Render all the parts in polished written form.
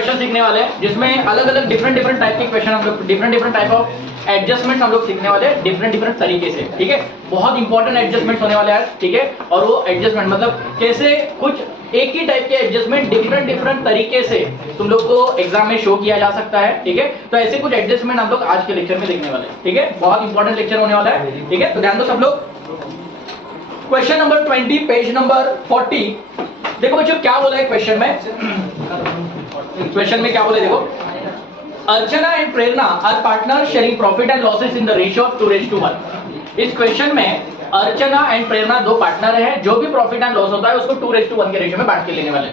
Question सीखने वाले हैं जिसमें अलग अलग डिफरेंट टाइप के क्वेश्चन हम लोग डिफरेंट टाइप ऑफ एडजस्टमेंट हम लोग सीखने वाले हैं डिफरेंट तरीके से, ठीक है। बहुत इंपॉर्टेंट एडजस्टमेंट होने वाले हैं, ठीक है। और वो एडजस्टमेंट मतलब कैसे कुछ एक ही टाइप के एडजस्टमेंट डिफरेंट तरीके से तुम लोग को एग्जाम में शो किया जा सकता है, ठीक है। तो ऐसे कुछ एडजस्टमेंट हम लोग आज के लेक्चर में देखने वाले हैं, ठीक है। बहुत इंपॉर्टेंट लेक्चर होने वाला है, ठीक है। तो ध्यान दो सब लोग। Question number 20 page number 40। देखो बच्चों क्या बोला है क्वेश्चन में, क्वेश्चन में क्या बोले देखो, Archana and Prerna are partner sharing profit and losses in the ratio of 2:1। इस क्वेश्चन में अर्चना एंड प्रेरणा दो पार्टनर है, जो भी प्रॉफिट एंड लॉस होता है उसको 2:1 के रेशियो में बांट के लेने वाले।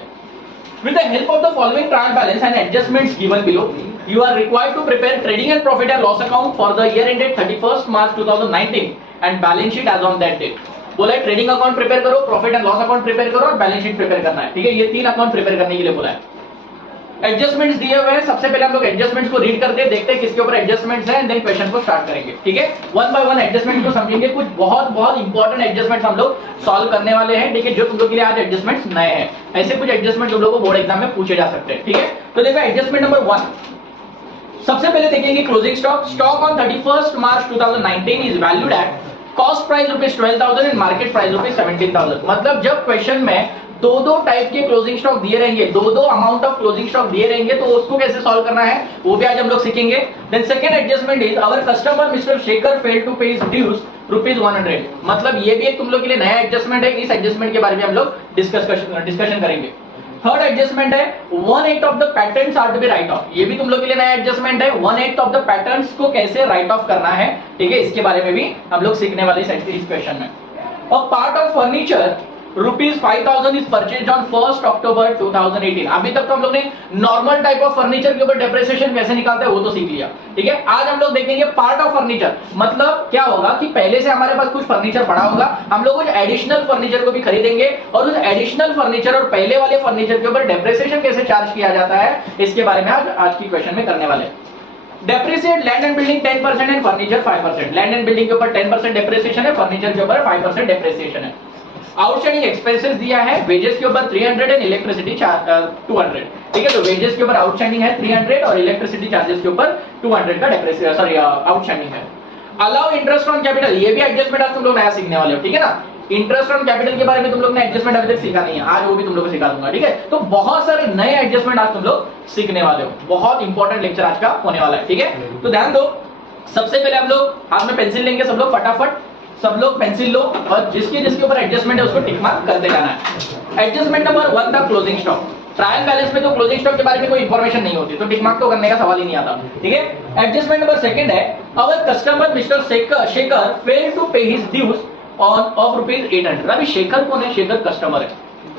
With the help of the following trial balance and adjustments given below, you are required to prepare trading and profit and loss account for the year ended 31st March 2019 and balance sheet as on that date। बोला है trading account prepare करो, profit and loss account prepare करो और balance sheet prepare करना है, ठीक है। ये तीन अकाउंट प्रिपेयर करने के लिए बोला है। एडजस्टमेंट्स दिए हुए हैं, सबसे पहले हम लोग एडजस्टमेंट्स को रीड करते हैं, देखते हैं किसके ऊपर एडजस्टमेंट्स हैं, देन क्वेश्चन को स्टार्ट करेंगे, ठीक है। वन बाय वन एडजस्टमेंट को समझेंगे। कुछ बहुत इंपॉर्टेंट एडजस्टमेंट्स हम लोग सॉल्व करने वाले हैं, ठीक है, जो तुम लोग के लिए आज एडजस्टमेंट्स नए हैं। ऐसे कुछ एडजस्टमेंट तुम लोग को बोर्ड एग्जाम में पूछे जा सकते हैं, ठीक है। तो देखो एडजस्टमेंट नंबर 1, सबसे पहले देखेंगे closing stock on 31st March 2019 is valued at cost price ₹12,000 and market price ₹17,000। मतलब जब क्वेश्चन में दो टाइप के क्लोजिंग स्टॉक दिए रहेंगे, दो अमाउंट ऑफ क्लोजिंग स्टॉक दिए रहेंगे, तो उसको कैसे सॉल्व करना है वो भी आज हम लोग सीखेंगे। Then second adjustment is our customer mister Shekhar failed to pay his dues ₹100। मतलब ये भी एक तुम लोग के लिए नया एडजस्टमेंट है, इस एडजस्टमेंट के बारे में हम लोग डिस्कशन करेंगे। थर्ड एडजस्टमेंट है 1/8 of the patterns are to be write off. ये भी तुम लोग के लिए नया एडजस्टमेंट है, 1/8 ऑफ द पैटर्न्स को कैसे राइट ऑफ करना है, ठीक है, इसके बारे में भी हम लोग सीखने वाले इस क्वेश्चन में। और part of furniture ₹5,000 is purchased on 1st October 2018। अभी तक तो हम लोग ने नॉर्मल टाइप ऑफ फर्नीचर के ऊपर डेप्रिसिएशन कैसे निकालते हैं वो तो सीख लिया, ठीक है। आज हम लोग देखेंगे पार्ट ऑफ फर्नीचर, मतलब क्या होगा कि पहले से हमारे पास कुछ फर्नीचर पड़ा होगा, हम लोग कुछ एडिशनल फर्नीचर को भी खरीदेंगे और उस एडिशनल फर्नीचर और पहले वाले फर्नीचर के ऊपर डेप्रिसिएशन कैसे चार्ज किया जाता है इसके बारे में आज की क्वेश्चन में करने वाले। Depreciate land and building 10% and furniture 5%। Land and building के ऊपर 10% डेप्रिसिएशन है, फर्नीचर के ऊपर 5% डेप्रिसिएशन है। आउटस्टैंडिंग एक्सपेंसेस दिया है, वेजेस के ऊपर 300 एंड इलेक्ट्रिसिटी 200, ठीक है। तो वेजेस के ऊपर आउटस्टैंडिंग है 300 और इलेक्ट्रिसिटी चार्जेस के ऊपर 200 का डेप्रिसिएशन आउटस्टैंडिंग है। अलाउ इंटरेस्ट ऑन कैपिटल, ये भी एडजस्टमेंट आज तुम लोग नया सीखने वाले हो, ठीक है ना। इंटरेस्ट ऑन कैपिटल के बारे में तुम लोग ने एडजस्टमेंट अभी तक सीखा नहीं है, आज वो भी तुम लोग को सिखा दूंगा, ठीक है। तो बहुत सारे नए एडजस्टमेंट आज तुम लोग सीखने वाले हो, बहुत इंपॉर्टेंट लेक्चर आज का होने वाला है, ठीक है। तो ध्यान दो, सबसे पहले हम लोग हाथ में पेंसिल लेंगे, सब लोग फटाफट सब लोग पेंसिल लो और जिसके ऊपर एडजस्टमेंट है उसको टिक मार्क करते जाना है। एडजस्टमेंट नंबर 1 था क्लोजिंग स्टॉक। ट्रायल बैलेंस में तो क्लोजिंग स्टॉक के बारे में कोई इंफॉर्मेशन नहीं होती, तो टिक मार्क तो करने का सवाल ही नहीं आता, ठीक है। एडजस्टमेंट नंबर 2 है our customer mister Shekhar failed to pay his dues of ₹800। अभी शेखर कौन है? शेखर कस्टमर है।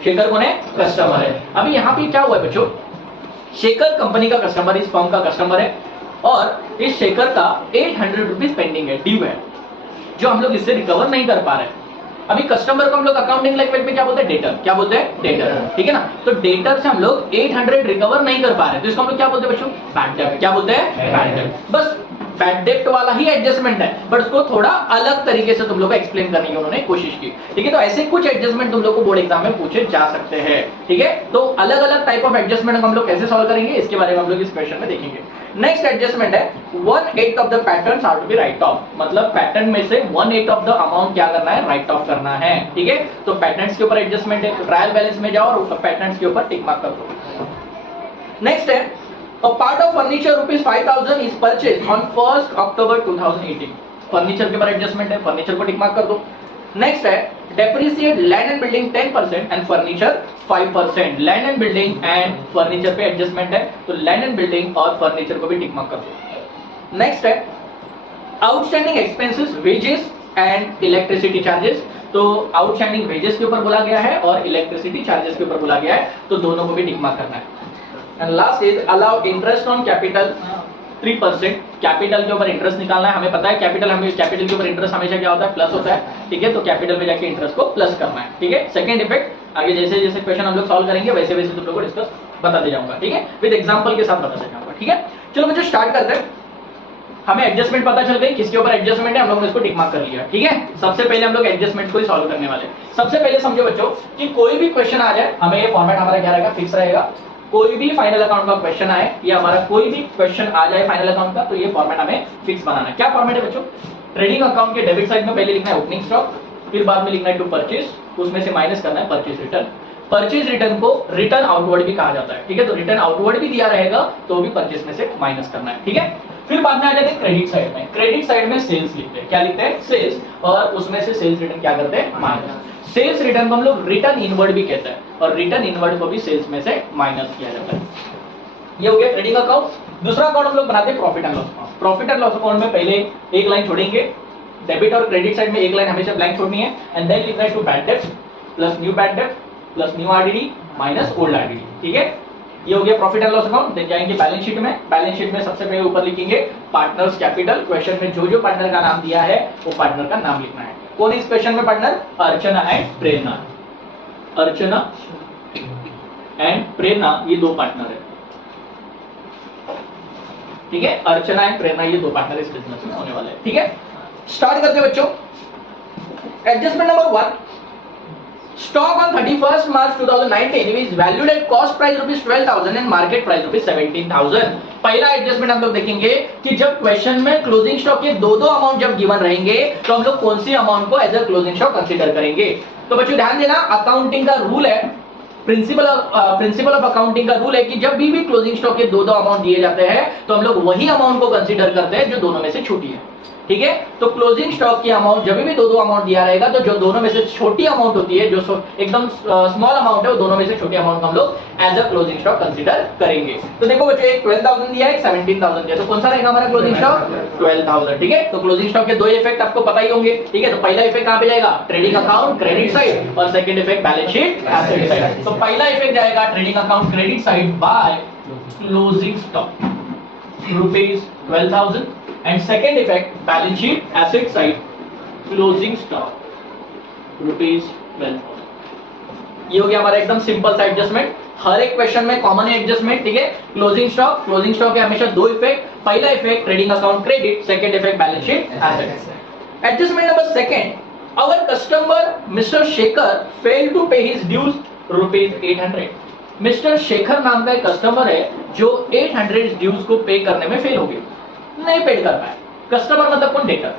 शेखर कौन है? कस्टमर है। अभी यहाँ पे क्या हुआ है बच्चों, शेखर कंपनी का कस्टमर, इस फर्म का कस्टमर है और इस शेखर का ₹800 पेंडिंग है, ड्यू है, जो हम लोग इससे रिकवर नहीं कर पा रहे। अभी कस्टमर को हम लोग अकाउंटिंग लैंग्वेज में क्या बोलते हैं? डेटर। क्या बोलते हैं? डेटर, ठीक है ना। तो डेटर से हम लोग 800 रिकवर नहीं कर पा रहे, तो इसको हम लोग क्या बोलते हैं बच्चों? Bad debt. क्या बोलते हैं? Bad debt. बस बैड डेट वाला ही एडजस्टमेंट है, बट उसको थोड़ा अलग तरीके से तुम लोग को एक्सप्लेन करने की उन्होंने कोशिश की, ठीक है। तो ऐसे कुछ एडजस्टमेंट तुम लोग को बोर्ड एग्जाम में पूछे जा सकते हैं, ठीक है। तो अलग अलग टाइप ऑफ एडजस्टमेंट हम लोग कैसे सॉल्व करेंगे इसके बारे में हम लोग इस क्वेश्चन में देखेंगे। नेक्स्ट एडजस्टमेंट है 1/8 of the patterns are to be write off. मतलब पैटर्न में से 1/8 ऑफ द अमाउंट क्या करना है? राइट ऑफ करना है, ठीक है। तो पैटर्न्स के ऊपर एडजस्टमेंट है, तो ट्रायल बैलेंस में जाओ और पैटर्न्स के ऊपर टिक मार्क कर दो। नेक्स्ट है a part of furniture ₹5,000 is purchased on 1st October 2018। Furniture के ऊपर एडजस्टमेंट है, फर्नीचर को टिक मार्क कर दो। नेक्स्ट है depreciate land and building 10% and furniture 5%। Land and building and furniture पे एडजस्टमेंट है, तो लैंड एंड बिल्डिंग और फर्नीचर को भी टिक मार्क कर दो। नेक्स्ट है outstanding expenses wages and electricity charges. तो आउटस्टैंडिंग वेजेस के ऊपर बोला गया है और इलेक्ट्रिसिटी चार्जेस के ऊपर बोला गया है, तो दोनों को भी टिक मार्क करना है। And last is allow interest on capital 3%। Capital के ऊपर इंटरेस्ट निकालना है, हमें पता है कैपिटल के ऊपर इंटरेस्ट हमेशा क्या होता है? प्लस होता है, ठीक है। तो कैपिटल में जाके इंटरेस्ट को प्लस करना है, ठीक है। सेकंड इफेक्ट आगे जैसे जैसे क्वेश्चन हम लोग सॉल्व करेंगे वैसे वैसे तुम लोग को डिस्कस बताते जाऊंगा, ठीक है, विद एग्जांपल के साथ बताते जाऊंगा, ठीक है। चलो बच्चों स्टार्ट करते हैं। हमें एडजस्टमेंट पता चल गई, किसके ऊपर एडजस्टमेंट है, हम लोगों ने इसको टिक मार्क कर लिया, ठीक है। सबसे पहले हम लोग एडजस्टमेंट को ही सॉल्व करने वाले। सबसे पहले समझो बच्चों कि कोई भी क्वेश्चन आ जाए, हमें ये फॉर्मेट हमारा क्या रहेगा? फिक्स रहेगा। कोई भी फाइनल अकाउंट का क्वेश्चन आए या हमारा कोई भी क्वेश्चन आ जाए फाइनल अकाउंट का, तो ये फॉर्मेट हमें फिक्स बनाना है। क्या फॉर्मेट है बच्चों? ट्रेडिंग अकाउंट के डेबिट साइड में पहले लिखना है ओपनिंग स्टॉक, फिर बाद में लिखना है टू परचेज, उसमें से माइनस करना है परचेज रिटर्न। परचेज रिटर्न को रिटर्न आउटवर्ड भी कहा जाता है, ठीक है? तो रिटर्न आउटवर्ड भी दिया रहेगा तो भी परचेज में से माइनस करना है, ठीक है? फिर बाद में आ जाते हैं क्रेडिट साइड में। क्रेडिट साइड में सेल्स लिखते हैं। क्या लिखते हैं? सेल्स, और उसमें से सेल्स रिटर्न क्या करते हैं? माइनस। सेल्स रिटर्न को हम लोग रिटर्न इनवर्ड भी कहते हैं, और रिटर्न इनवर्ड को भी सेल्स में से माइनस किया जाता है। ये हो गया ट्रेडिंग अकाउंट। दूसरा अकाउंट हम लोग बनाते हैं profit and loss account. Profit and loss account में पहले एक लाइन छोड़ेंगे, डेबिट और क्रेडिट साइड में एक लाइन हमेशा ब्लैंक छोड़नी है, एंड देन लिखना है to bad debt plus new bad debt plus new RDD minus old RDD, ठीक है? ये हो गया profit and loss account. Then जाएंगे बैलेंस शीट में। बैलेंस शीट में सबसे पहले ऊपर लिखेंगे पार्टनर्स कैपिटल। क्वेश्चन में जो जो पार्टनर का नाम दिया है वो पार्टनर का नाम लिखना है। कौन इस क्वेश्चन में partner? Archana and Prerna. Archana and Prerna ये दो पार्टनर है, ठीक है? अर्चना एंड प्रेरणा ये दो पार्टनर इस बिजनेस में होने वाले हैं, ठीक है? स्टार्ट करते हैं बच्चों। Adjustment number 1, stock on 31st March 2019 is valued at cost price ₹12,000 and market price ₹17,000। पहला एडजस्टमेंट हम लोग देखेंगे कि जब क्वेश्चन में क्लोजिंग स्टॉक के दो अमाउंट जब गिवन रहेंगे तो हम लोग कौन सी अमाउंट को as a closing stock consider करेंगे। तो बच्चों ध्यान देना, अकाउंटिंग का रूल है, प्रिंसिपल ऑफ अकाउंटिंग का रूल है कि जब भी क्लोजिंग स्टॉक के दो अमाउंट दिए जाते हैं तो हम लोग वही अमाउंट को कंसीडर करते हैं जो दोनों में से छोटी है, ठीक है? तो क्लोजिंग स्टॉक की अमाउंट जब भी दो अमाउंट दिया रहेगा तो जो दोनों में से छोटी अमाउंट होती है, जो एकदम स्मॉल अमाउंट है, वो दोनों में से छोटी अमाउंट हम लोग as a closing stock consider करेंगे। तो देखो बच्चों, एक 12,000 दिया है, एक 17,000 दिया है, तो कौन सा रहेगा हमारा क्लोजिंग स्टॉक? 12,000, ठीक है? तो क्लोजिंग स्टॉक के दो इफेक्ट आपको पता ही होंगे, ठीक है? तो पहला इफेक्ट कहां पे जाएगा? ट्रेडिंग अकाउंट क्रेडिट साइड, और second effect balance sheet asset side. तो पहला इफेक्ट जाएगा trading account credit side by closing stock ₹12,000, and second effect balance sheet asset side closing stock ₹12,000। ये हो गया हमारा एकदम सिंपल सा एडजस्टमेंट। हर एक क्वेश्चन में कॉमन एडजस्टमेंट, ठीक है? क्लोजिंग स्टॉक के हमेशा दो इफेक्ट, पहला effect trading account credit, second effect balance sheet asset. Adjustment number second, our customer Mr. Shekhar failed to pay his dues ₹800। Mister Shekhar नाम का एक कस्टमर है जो 800 ड्यूज को पे करने में फेल हो गया, नहीं पेड कर पाए। कस्टमर मतलब कौन? डेटर।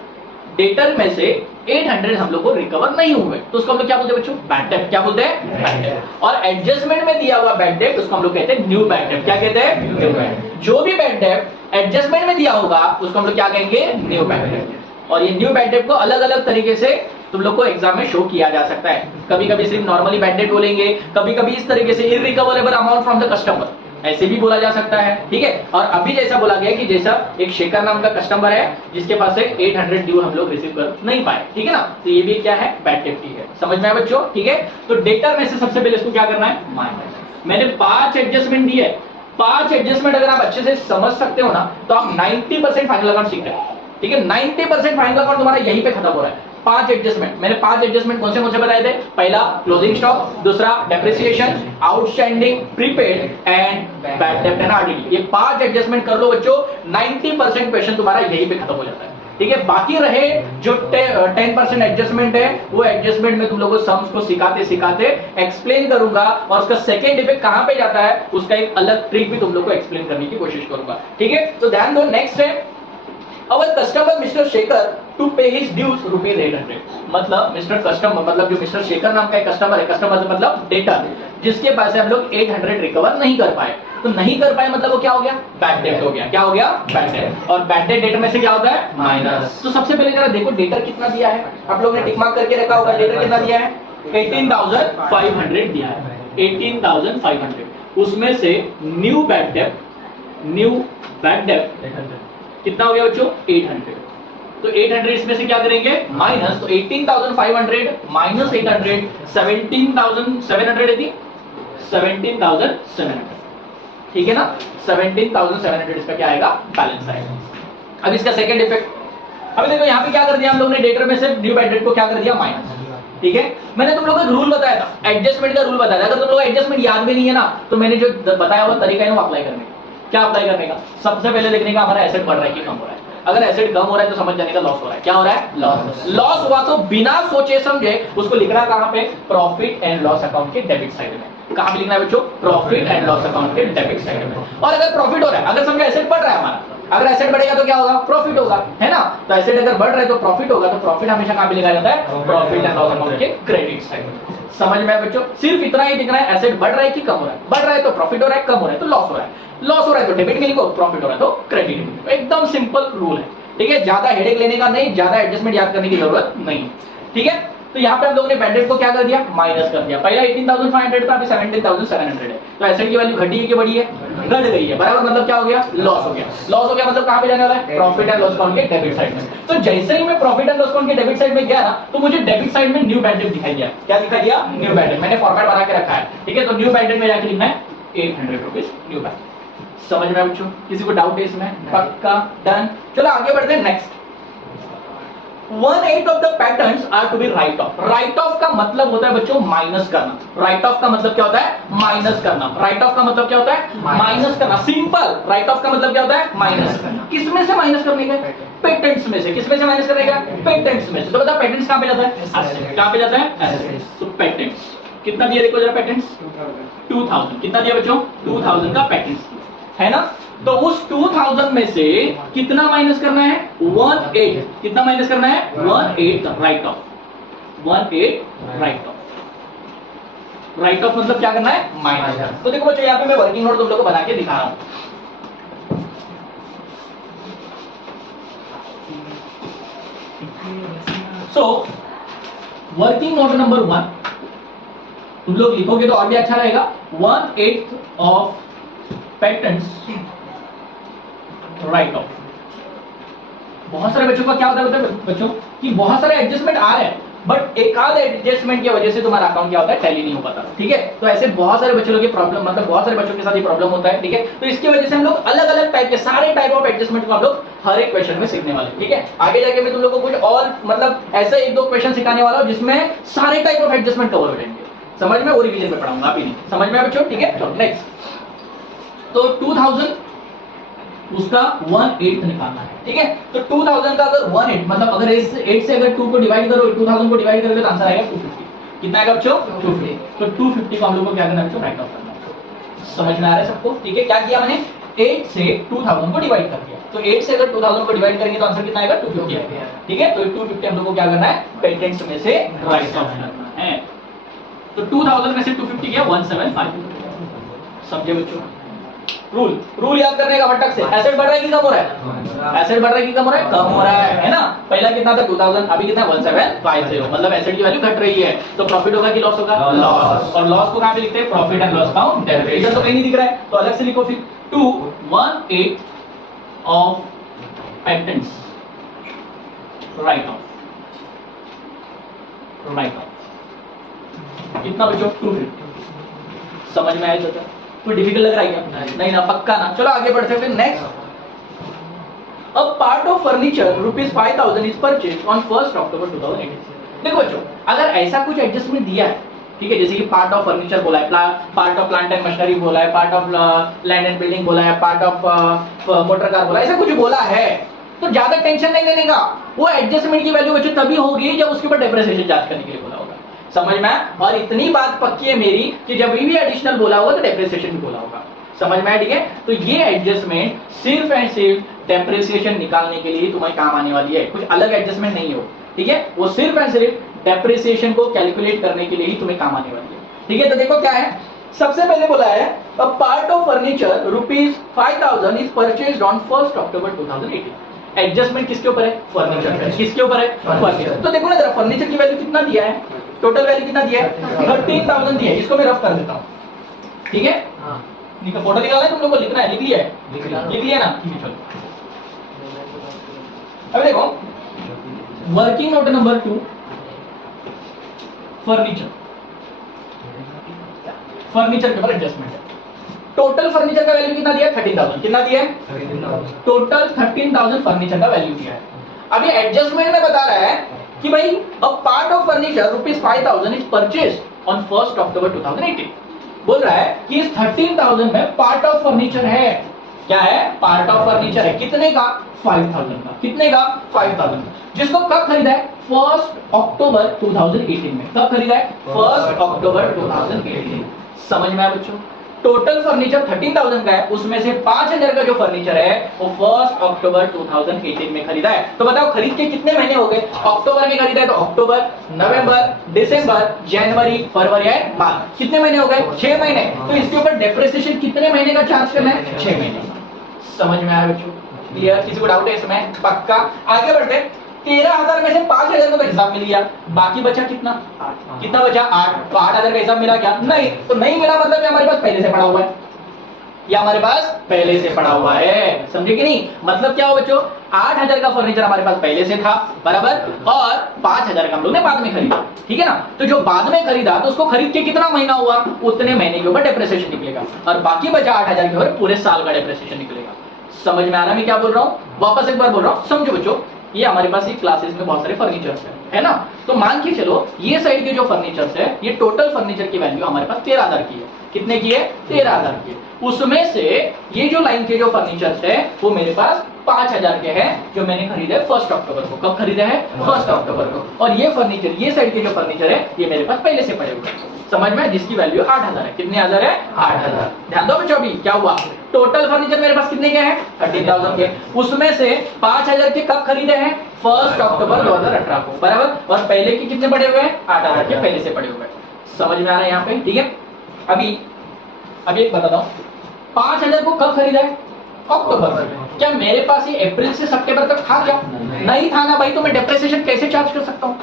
डेटर में से 800 हम लोग को रिकवर नहीं हुए तो उसको हम लोग क्या बोलते हैं बच्चों? Bad debt. क्या बोलते हैं? Bad debt. और एडजस्टमेंट में दिया हुआ बैड डेट उसको हम लोग कहते हैं न्यू बैड डेट। क्या कहते हैं? New bad date. जो भी बैड डेट एडजस्टमेंट में दिया होगा उसको हम लोग क्या कहेंगे? New bad date. और ये न्यू बैड डेट को अलग अलग तरीके से तुम लोग को एग्जाम में शो किया जा सकता है। कभी कभी सिर्फ नॉर्मली बैड डेट बोलेंगे, कभी कभी इस तरीके से irrecoverable amount from the customer, ऐसे भी बोला जा सकता है, ठीक है? और अभी जैसा बोला गया कि जैसा एक शेखर नाम का कस्टमर है जिसके पास से 800 ड्यू हम लोग रिसीव कर नहीं पाए, ठीक है ना? तो ये भी क्या है? बैड डेट है। समझ में आया बच्चों? ठीक है? तो डेटर में से सबसे पहले इसको क्या करना है? माइनस। मैंने 5 एडजस्टमेंट दिए, 5 एडजस्टमेंट अगर आप अच्छे से समझ सकते हो ना तो आप 90% फाइनल अकाउंट सीख रहे हो, ठीक है? 90% फाइनल अकाउंट तुम्हारा यहीं पे खत्म हो रहा है। 5 एडजस्टमेंट, मैंने 5 एडजस्टमेंट कौन से बताए थे? पहला क्लोजिंग स्टॉक, दूसरा depreciation, outstanding, prepaid and bad debt and RDD. ये 5 एडजस्टमेंट कर लो बच्चों, 90% क्वेश्चन तुम्हारा यहीं पे खत्म हो जाता है, ठीक है? बाकी रहे जो 10% एडजस्टमेंट है, वो एडजस्टमेंट में तुम लोगों को सम्स को सिखाते सिखाते एक्सप्लेन करूंगा, और उसका सेकंड इफेक्ट कहां पे जाता है उसका एक अलग ट्रिक भी तुम लोग को एक्सप्लेन करने की कोशिश करूंगा, ठीक है? तो ध्यान दो। नेक्स्ट है our customer Mr. Shekhar to pay his dues ₹800। मतलब मिस्टर कस्टमर मतलब जो मिस्टर शेखर नाम का एक कस्टमर है, कस्टमर मतलब डेटर, जिसके पास से हम लोग 800 रिकवर नहीं कर पाए। तो नहीं कर पाए मतलब वो क्या हो गया? बैड डेट हो गया। क्या हो गया? Bad debt. और बैड डेट डेटर में से क्या होता है? माइनस। तो सबसे पहले जरा देखो डेटर कितना दिया है, आप लोगों ने टिक मार्क करके रखा होगा। डेटर कितना दिया है? 18,500 दिया है, 18,500। उसमें से न्यू बैड डेट कितना हो गया बच्चों? 800। तो 800 इसमें से क्या करेंगे? माइनस। तो 18,500 माइनस 800 17,700 थी, 17,700, ठीक है ना? 17,700 इसका क्या आएगा? बैलेंस आएगा। अब इसका सेकंड इफेक्ट, अब देखो यहाँ पे क्या कर दिया हम लोग ने? डेटर में से न्यू बैड डेट को क्या कर दिया? माइनस, ठीक है? मैंने तुम लोगों को रूल बताया था, एडजस्टमेंट का रूल बताया था। अगर तुम लोग एडजस्टमेंट याद भी नहीं है ना तो मैंने जो बताया हुआ तरीका है वो अप्लाई करने का। क्या अप्लाई करने का? सबसे पहले देखने का हमारा एसेट बढ़ रहा है कि कम हो रहा है। अगर एसेट कम हो रहा है तो समझ जाने का लॉस हो रहा है। क्या हो रहा है? लॉस। लॉस हुआ तो बिना सोचे समझे उसको लिखना कहां पे? प्रॉफिट एंड लॉस अकाउंट के डेबिट साइड में। कहां पे लिखना है बच्चों? प्रॉफिट एंड लॉस अकाउंट के डेबिट साइड में। और अगर प्रॉफिट हो रहा है, अगर समझो एसेट बढ़ रहा है हमारा, अगर एसेट बढ़ेगा तो क्या होगा? प्रॉफिट होगा, है ना? तो एसेट अगर बढ़ रहा है तो प्रॉफिट होगा, तो प्रॉफिट हमेशा कहां पे लिखा जाता है? प्रॉफिट एंड लॉस अकाउंट के क्रेडिट साइड में। समझ में आया बच्चों? सिर्फ इतना ही दिख रहा है, एसेट बढ़ रहा है कि कम हो रहा है? बढ़ रहा है तो प्रॉफिट हो रहा है, कम हो रहा है तो लॉस हो रहा है। लॉस हो रहा है तो डेबिट में लिखो, प्रॉफिट हो रहा है तो क्रेडिट में लिखो। एकदम सिंपल रूल है, ठीक है? ज्यादा हेडेक लेने का नहीं, ज्यादा एडजस्टमेंट याद करने की जरूरत नहीं, ठीक है? तो यहाँ पे हम लोगों ने बैंडेड को क्या कर दिया? माइनस कर दिया। पहला 18,500 था, अभी 17,700 है। तो एसेट की वैल्यू घटी है कि बढ़ी है? घट गई है, बराबर। मतलब क्या हो गया? लॉस हो गया। लॉस हो गया मतलब कहां पे जाने वाला है? प्रॉफिट एंड लॉस अकाउंट के डेबिट साइड में। तो जैसे ही मैं प्रॉफिट एंड लॉस अकाउंट के डेबिट साइड में गया ना, तो मुझे डेबिट साइड में न्यू बैंडेड दिखाई दिया। क्या दिखाई दिया? न्यू बैंडेड। मैंने फॉर्मेट बना के रखा है, ठीक है? तो न्यू बैंडेड में जाके लिखना है 800 रुपीज न्यू बैंडेड। समझ में आया बच्चों? किसी को डाउट है इसमें? पक्का? डन। चलो आगे बढ़ते हैं। Next, 1/8 of the patterns are to be write off. Write off का मतलब होता है बच्चों माइनस करना। राइट ऑफ का मतलब क्या होता है? माइनस करना। राइट ऑफ का मतलब क्या होता है? माइनस करना। सिंपल। राइट ऑफ का मतलब क्या होता है? माइनस करना। किसमें से माइनस करने का? पेटेंट्स में से। किसमें से माइनस करने का? पेटेंट्स में से। तो बता पेटेंट्स कहां पे जाता है? कहां पे जाता है? तो पेटेंट्स कितना दिया देखो जरा। पेटेंट्स 2000 कितना दिया बच्चों? 2000 का पेटेंट्स है ना? तो उस 2000 में से कितना माइनस करना है? 1/8। कितना माइनस करना है? 1/8 right of. 1/8 right off. Write off मतलब क्या करना है? माइनस। तो देखो बच्चों यहाँ पे मैं वर्किंग नोट तुम लोग को बना के दिखा रहा हूं। सो वर्किंग नोट नंबर 1 तुम लोग लिखोगे तो और भी अच्छा रहेगा। 1/8 ऑफ पेटेंट्स राइट ऑफ। बहुत सारे बच्चों का क्या होता है बच्चों कि बहुत सारे एडजस्टमेंट आ रहे हैं, बट एक आध एडजस्टमेंट की वजह से तुम्हारा अकाउंट क्या होता है? टैली नहीं हो पाता, ठीक है? तो ऐसे बहुत सारे बच्चों की प्रॉब्लम, मतलब बहुत सारे बच्चों के साथ ये प्रॉब्लम होता है, ठीक है? तो इसकी वजह से हम लोग अलग अलग टाइप के सारे टाइप ऑफ एडजस्टमेंट को हम लोग हर एक क्वेश्चन में सीखने वाले, ठीक है? आगे जाके मैं तुम लोग को कुछ और मतलब ऐसे 1-2 क्वेश्चन सिखाने वाला हूं जिसमें सारे टाइप ऑफ एडजस्टमेंट कवर हो जाएंगे। समझ में? वो रिवीजन में पढ़ाऊंगा, अभी नहीं। समझ में बच्चों? ठीक है? नेक्स्ट, तो 2000 उसका 1/8 निकालना है, ठीक है? तो 2000 का अगर 1/8 मतलब अगर 8 से अगर 2 को डिवाइड करो, 2000 को डिवाइड करोगे तो आंसर आएगा 250। कितना आएगा बच्चों? 250। तो 250 को हम लोग को क्या करना है बच्चों? राइट ऑफ करना है। समझ में आ रहा है सबको? ठीक है? क्या किया मैंने? 8 से 2000 को डिवाइड कर दिया। तो 8 से अगर 2000 को डिवाइड करेंगे तो आंसर कितना आएगा? 250 आएगा, ठीक है? तो 250 हम लोग को क्या करना है? पेटेंट्स में से राइट ऑफ करना है। तो 2000 में से 250 गया 175। समझे बच्चों? रूल याद करने का फटक से। एसेट बढ़ रहा है कि कम हो रहा है? एसेट बढ़ रहा है कि कम हो रहा है? कम हो रहा है ना? पहला कितना था? 2000, अभी कितना है? 1750। मतलब एसेट की वैल्यू घट रही है, तो प्रॉफिट होगा कि लॉस होगा? लॉस। और लॉस को कहां पे लिखते हैं? Profit and loss account debit. इधर तो कहीं नहीं दिख रहा है, तो अलग से लिखो फिर। 1/8 of patents right off. Write of कितना बच्चों? 250। समझ में आया जाता? कोई डिफिकल्ट लग रहा है क्या? नहीं ना? पक्का ना? चलो आगे बढ़ते हैं। Next, a part of furniture ₹5000 is purchased on 1 अक्टूबर 2018। देखो बच्चों, अगर ऐसा कुछ एडजस्टमेंट दिया है, ठीक है, जैसे कि पार्ट ऑफ फर्नीचर बोला है, part of plant and machinery बोला है, part of land and building बोला है, पार्ट ऑफ मोटर कार बोला है, ऐसा कुछ बोला है, तो ज्यादा टेंशन नहीं लेने का। वो एडजस्टमेंट की वैल्यू बच्चों तभी होगी जब उसके ऊपर डेप्रिसिएशन चार्ज करने के लिए बोला होगा। समझ में आया? और इतनी बात पक्की है मेरी कि जब भी एडिशनल बोला होगा तो डेप्रिसिएशन भी बोला होगा। समझ में आया? ठीक है? तो ये एडजस्टमेंट सिर्फ एंड सिर्फ डेप्रिसिएशन निकालने के लिए तुम्हें काम आने वाली है, कुछ अलग एडजस्टमेंट नहीं हो, ठीक है? वो सिर्फ एंड सिर्फ डेप्रिसिएशन को कैलकुलेट करने के लिए ही तुम्हें काम आने वाली है, ठीक है? तो देखो क्या है, सबसे पहले बोला है a part of furniture ₹5000 is purchased on 1 October 2018। Adjustment किसके ऊपर है? फर्नीचर पे। किसके ऊपर है? फर्नीचर। तो देखो ना जरा, फर्नीचर की वैल्यू कितना दिया है? टोटल वैल्यू कितना दिया है? 13,000 दिया है। इसको मैं रफ कर देता हूँ, ठीक है? निकल फोटो निकालना है, तुम लोग को लिखना है। लिख लिया है? लिख लिया ना? ठीक है, चलो अब देखो working note number 2 furniture. Furniture के ऊपर एडजस्टमेंट है। टोटल फर्नीचर का वैल्यू कितना दिया है? 13,000। कितना दिया है? टोटल 13,000 फर्नीचर का वैल्यू दिया है। अब ये एडजस्टमेंट में बता रहा है कि भाई a part of furniture ₹5000 is purchased on 1 अक्टूबर 2018। बोल रहा है कि इस 13,000 में पार्ट ऑफ फर्नीचर है, क्या है, पार्ट ऑफ फर्नीचर है। कितने का, 5000 का। कितने का, 5000। जिसको कब खरीदा है, 1 अक्टूबर 2018 में। कब खरीदा है, 1 अक्टूबर 2018। समझ में आया बच्चों। टोटल फर्नीचर 13,000 का है, उसमें से 5,000 का जो फर्नीचर है वो 1 अक्टूबर 2018 में खरीदा है। तो बताओ खरीद के कितने महीने हो गए, अक्टूबर में खरीदा है तो अक्टूबर, नवंबर, दिसंबर, जनवरी, फरवरी एंड मार्च। कितने महीने हो गए, 6 महीने। तो इसके ऊपर डेप्रिसिएशन कितने महीने का चार्ज करना है, 6 महीने। समझ में आया बच्चों, क्लियर। किसी को डाउट है इसमें, पक्का। आगे बढ़ते। 13,000 में से 5,000 का तो हिसाब मिल गया, बाकी बचा कितना, कितना बचा, 8। तो 8,000 का हिसाब मिला क्या, नहीं। तो नहीं मिला मतलब हमारे पास पहले से पड़ा हुआ है, या हमारे पास पहले से पड़ा हुआ है। समझे कि नहीं। मतलब क्या हो बच्चों, 8,000 का फर्नीचर हमारे पास पहले से था, बराबर, और 5,000 का हम लोग ने बाद में खरीदा, ठीक है ना। तो जो बाद में खरीदा तो उसको खरीद के कितना महीना हुआ, उतने महीने के ऊपर डेप्रिसिएशन निकलेगा, और बाकी बचा 8,000 के ऊपर पूरे साल का डेप्रिसिएशन निकलेगा। समझ में आ रहा है मैं क्या बोल रहा हूँ, वापस एक बार बोल रहा हूँ, समझो बच्चों। ये हमारे पास ये क्लासेस में बहुत सारे फर्नीचर्स है ना। तो मान के चलो ये साइड के जो फर्नीचर्स है, ये टोटल फर्नीचर की वैल्यू हमारे पास 13,000 की है। कितने की है, 13,000 की है। उसमें से ये जो लाइन के जो फर्नीचर्स है वो मेरे पास 5,000 के हैं, जो मैंने खरीदे 1 अक्टूबर को। कब खरीदे हैं, 1 अक्टूबर को। और ये फर्नीचर, ये साइड के जो फर्नीचर है ये मेरे पास पहले से पड़े हुए हैं। समझ में, जिसकी वैल्यू 8,000 है। कितने हजार है, 8,000। ध्यान दो बच्चों, अभी क्या हुआ, टोटल फर्नीचर मेरे पास कितने के हैं, 13,000 के। उसमें से 5,000 के कब खरीदे हैं, 1 अक्टूबर 2018 को, बराबर। और पहले के कितने पड़े हुए हैं, 8,000 के पहले से पड़े हुए हैं। समझ में आ रहा है यहाँ पे, ठीक है। अभी एक बताता हूँ, 5,000 को कब खरीदा है, अक्टूबर में। क्या मेरे पास ये अप्रैल से सितंबर तक था क्या, नहीं था ना भाई। तो मैं डेप्रिसिएशन कैसे चार्ज कर सकता हूँ,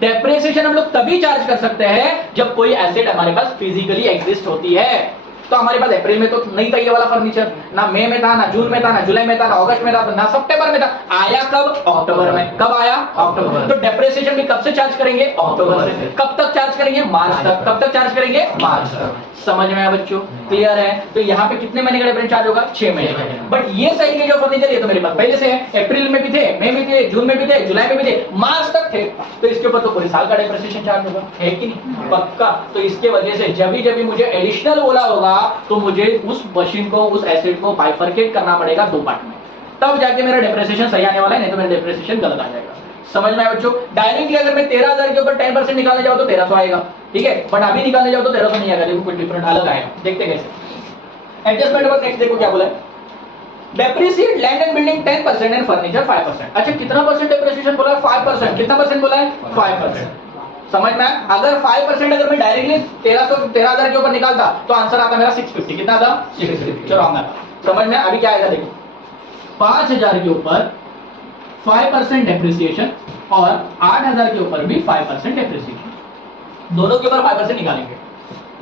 डेप्रिसिएशन हम लोग तभी चार्ज कर सकते हैं जब कोई एसेट हमारे पास फिजिकली एग्जिस्ट होती है। तो हमारे पास अप्रैल में तो नहीं था ये वाला फर्नीचर, ना मई में था, ना जून में था, ना जुलाई में था, ना अगस्त में था, ना सितंबर में था। आया कब, अक्टूबर में। कब आया, अक्टूबर। तो डेप्रिसिएशन भी कब से चार्ज करेंगे, अक्टूबर से। कब तक चार्ज करेंगे, मार्च तक। कब तक चार्ज करेंगे, मार्च तक। समझ में आया बच्चों, क्लियर है। तो यहाँ पे कितने महीने का डिफरेंस चार्ज होगा, 6 महीने का। बट ये साइड के जो फर्नीचर ये तो मेरे पास पहले से है, अप्रैल में भी थे, मई में थे, जून में भी थे, जुलाई में भी थे, मार्च तक थे। तो इसके ऊपर तो पूरे साल का डेप्रिसिएशन चार्ज होगा, है कि नहीं, पक्का। तो इसके वजह से जब भी मुझे एडिशनल बोला होगा तो मुझे उस मशीन को, उस एसेट को बाइफरकेट करना पड़ेगा 2 पार्ट में, तब जाके मेरा डेप्रिसिएशन सही आने वाला है, नहीं तो मेरा डेप्रिसिएशन गलत आ जाएगा। समझ में आया बच्चों। डायरेक्टली अगर मैं 13,000 के ऊपर 10% निकालने जाऊं तो 1,300 आएगा, ठीक है। बट अभी निकालने जाओ तो 1,300 नहीं आएगा, देखो कुछ डिफरेंट अलग आएगा। देखते कैसे। एडजस्टमेंट पर नेक्स्ट देखो क्या बोला है, depreciate land and building 10% and furniture 5%। अच्छा कितना परसेंट डेप्रिसिएशन बोला है, 5%। कितना परसेंट बोला है, 5%। समझ में। अगर 5% अगर मैं डायरेक्टली 13,000 के ऊपर निकालता तो आंसर आता मेरा 650। कितना था, 650। चलो आऊंगा, समझ में। अभी क्या आएगा देखो, 5,000 के ऊपर 5% डेप्रिसिएशन और 8,000 के ऊपर भी 5% डेप्रिसिएशन, दोनों के ऊपर 5% निकालेंगे।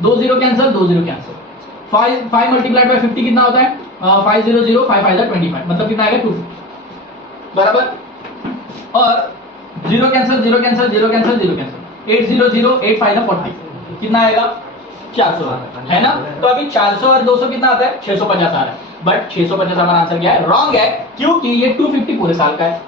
2 0 कैंसिल, 2 0 कैंसिल। 5 मल्टीप्लाइड बाय 50 कितना होता है, 500, 5 5 25, मतलब कितना आएगा, 250, बराबर। और 0 कैंसिल, 0 कैंसिल, 0 कैंसिल, 0 कैंसिल। 800, 8 5 40, कितना आएगा, 400, है ना। तो अभी 400 और 200 कितना आता है, 650 आ रहा है। बट 650 हमारा आंसर क्या है, रॉन्ग है, क्योंकि ये 250 पूरे साल का है।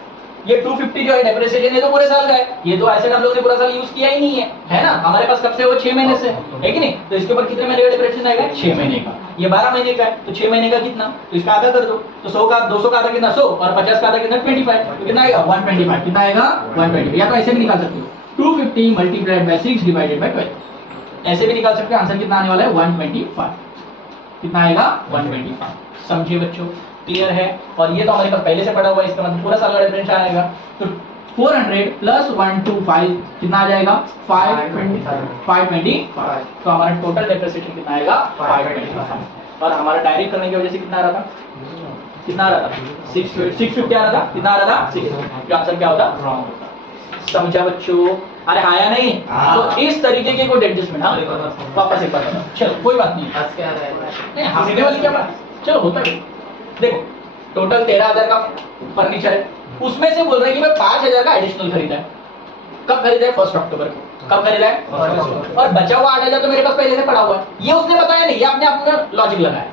ये 250 जो है डेप्रिसिएशन, ये तो पूरे साल का है। ये तो एसेट हम लोगों ने पूरा साल यूज किया ही नहीं है ना। हमारे पास कब से, वो 6 महीने से है कि नहीं। तो इसके ऊपर कितने महीने का डेप्रिसिएशन आएगा, 6 महीने का। ये 12 महीने का है, तो 6 महीने का कितना, तो इसका आधा कर दो। तो 100 का, 200 का आधा कितना, 100, और 50 का आधा कितना, 25। तो कितना आएगा, 125। कितना आएगा, 125। या तो ऐसे भी निकाल सकते हो, 250 मल्टीप्लाइड बाय 6 डिवाइडेड बाय 12, ऐसे भी निकाल सकते हो। आंसर कितना आने वाला है, 125। कितना आएगा, 125। समझिए बच्चों, क्लियर है। और ये तो हमारे पास पहले से पड़ा हुआ है, इसका मतलब पूरा साल का डिफरेंस आएगा। तो 400 प्लस 125 कितना आ जाएगा, 525। तो हमारा टोटल डेप्रिसिएशन कितना आएगा, 525। और हमारा डायरेक्ट करने की वजह से कितना आ रहा था, कितना आ रहा था, 650 आ रहा था। कितना आ रहा था, 650। आंसर क्या होता, रॉन्ग होता। समझा बच्चों, अरे आया नहीं। तो इस तरीके के कोई एडजस्टमेंट, हाँ वापस एक बार बताओ। चलो कोई बात नहीं, नहीं हंसने वाली क्या बात, चलो होता है। देखो टोटल 13,000 का फर्नीचर है, उसमें से बोल रहे हैं कि मैं 5,000 का एडिशनल खरीदा है। कब खरीदा है, 1 अक्टूबर को। कब खरीदा है, और बचा हुआ 8,000 तो मेरे पास पहले से पड़ा हुआ है। ये उसने बताया नहीं, ये अपने आप में लॉजिक लगाया।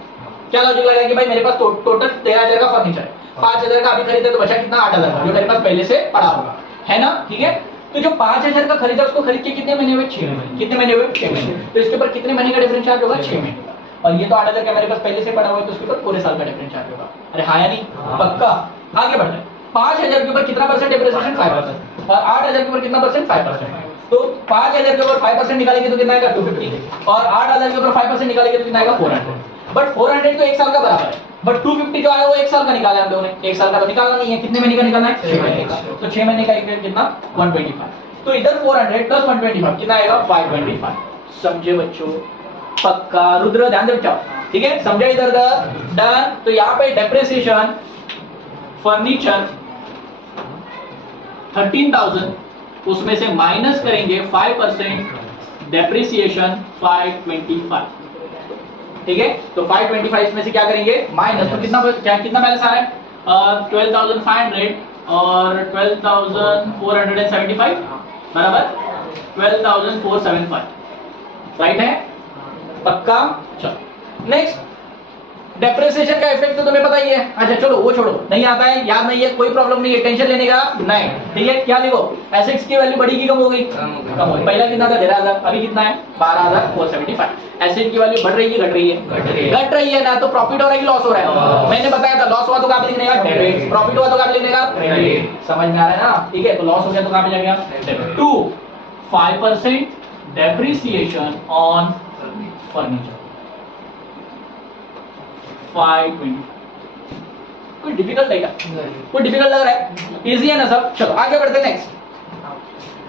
क्या लॉजिक लगाया कि भाई मेरे पास टोटल 13,000 का फर्नीचर है, 5,000 का अभी खरीदा तो बचा कितना, 8,000 का, जो मेरे पास पहले से पड़ा होगा, है ना, ठीक है। तो जो 5,000 का खरीदा उसको खरीद के कितने महीने हुए, 6 महीने। कितने महीने हुए, 6 महीने। तो इसके ऊपर कितने महीने का डिफरेंस चार्ज होगा, 6 महीने का। और ये तो 8,000 का मेरे पास पहले से पड़ा हुआ है, तो उसके ऊपर पूरे साल का डिफरेंस चार्ज होगा। अरे हाँ या नहीं? पक्का। आगे बढ़ते हैं। 5,000 के ऊपर कितना परसेंट डेप्रिसिएशन? 5%। और 8,000 के ऊपर कितना परसेंट? 5%। तो 5,000 के ऊपर 5% निकालेंगे तो कितना आएगा? 250। और 8,000 के ऊपर 5% निकालेंगे तो कितना आएगा? 400। बट 400 तो 1 साल का बराबर है, बट 250 जो आया वो 1 साल का निकाला है हम लोगों ने। 1 साल का तो निकालना नहीं है, कितने महीने का निकालना है? 6 महीने का। तो 6 महीने का एक कितना? 125। तो इधर 400 प्लस 125 कितना आएगा? 525। समझे बच्चों? पक्का। रुद्र ध्यान दे बच्चा, ठीक है? समझे इधर? डन। तो यहाँ पे डेप्रिसिएशन फर्नीचर 13,000, उसमें से माइनस करेंगे 5%, डेप्रिसिएशन 525, ठीक है? तो 525 में से क्या करेंगे? माइनस। तो कितना बैलेंस आ रहा है? 12,500 और 12,475 बराबर 12,475, राइट है? पक्का। चलो नेक्स्ट, डेप्रिसिएशन का इफेक्ट तो तुम्हें पता ही है। अच्छा चलो वो छोड़ो, नहीं आता है, याद नहीं है, कोई प्रॉब्लम नहीं है, टेंशन लेने का नहीं, ठीक है? क्या लिखो? एसेट्स की वैल्यू बढ़ी कि कम हो गई? कम हो गई। पहला कितना था? 13,000, अभी कितना है? 12,475। एसेट की वैल्यू बढ़ रही है घट रही है? घट रही है ना। तो प्रॉफिट हो रहा है कि लॉस हो रहा है? मैंने बताया था लॉस हुआ तो कहां पे लिखने का? डेबिट। प्रॉफिट हुआ तो कहां पे लिखने का? क्रेडिट। समझ में आ रहा है ना? ठीक है, तो लॉस हो गया तो कहां पे जाएगा? डेबिट। 2 5% depreciation on furniture 520। कोई डिफिकल्ट है क्या? कोई डिफिकल्ट लग रहा है? इजी है ना सब? चलो आगे बढ़ते हैं नेक्स्ट।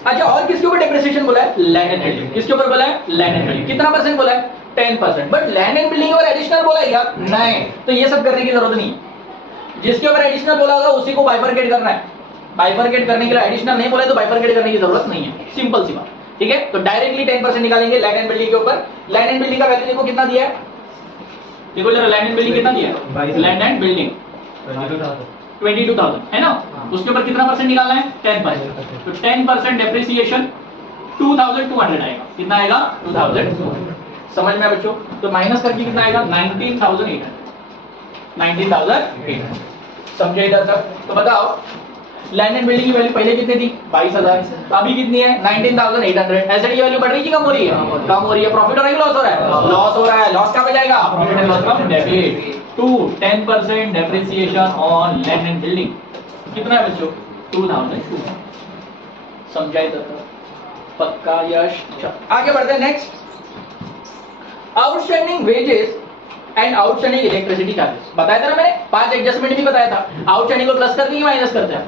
अच्छा और किसके ऊपर डेप्रिसिएशन बोला है? Land and building. किसके ऊपर बोला है? Land and building. कितना परसेंट बोला है? 10%। बट लैंड एंड बिल्डिंग और एडिशनल बोला है क्या? नहीं। तो ये सब करने की जरूरत नहीं। जिसके ऊपर एडिशनल बोला होगा उसी को बाइफरकेट करना है। बाइफरकेट करने के लिए एडिशनल नहीं बोले तो बाइफरकेट करने की जरूरत नहीं है, सिंपल सी बात, ठीक है? तो डायरेक्टली 10% निकालेंगे लैंड एंड बिल्डिंग के ऊपर। लैंड एंड बिल्डिंग का वैल्यू देखो कितना दिया है? देखो जरा, लैंड एंड बिल्डिंग कितना दिया है? लैंड एंड बिल्डिंग 22,000 है ना? उसके ऊपर कितना परसेंट निकालना है? 10%। तो 10% डेप्रिसिएशन 2,200 आएगा। कितना आएगा? 2,200। समझ में बच्चों? तो माइनस करके कितना आएगा? 19,800। 19,800। समझे इधर तक? तो बताओ लैंड एंड बिल्डिंग की वैल्यू पहले कितनी थी? 22,000। अभी कितनी है? 19,800। एसेट की वैल्यू बढ़ रही है कि कम हो रही है? कम हो रही है। प्रॉफिट हो रहा है कि लॉस हो रहा है? लॉस हो रहा है। लॉस कहां पे जाएगा? Profit and loss from debit. 2 10% depreciation on land and building कितना है बच्चों? 2,200। समझा इधर तक? पक्का यश? आगे बढ़ते हैं next. Outstanding wages and outstanding electricity charges बताया था ना मैंने, 5 एडजस्टमेंट भी बताया था। आउटस्टैंडिंग को प्लस करते हैं कि माइनस करते हैं?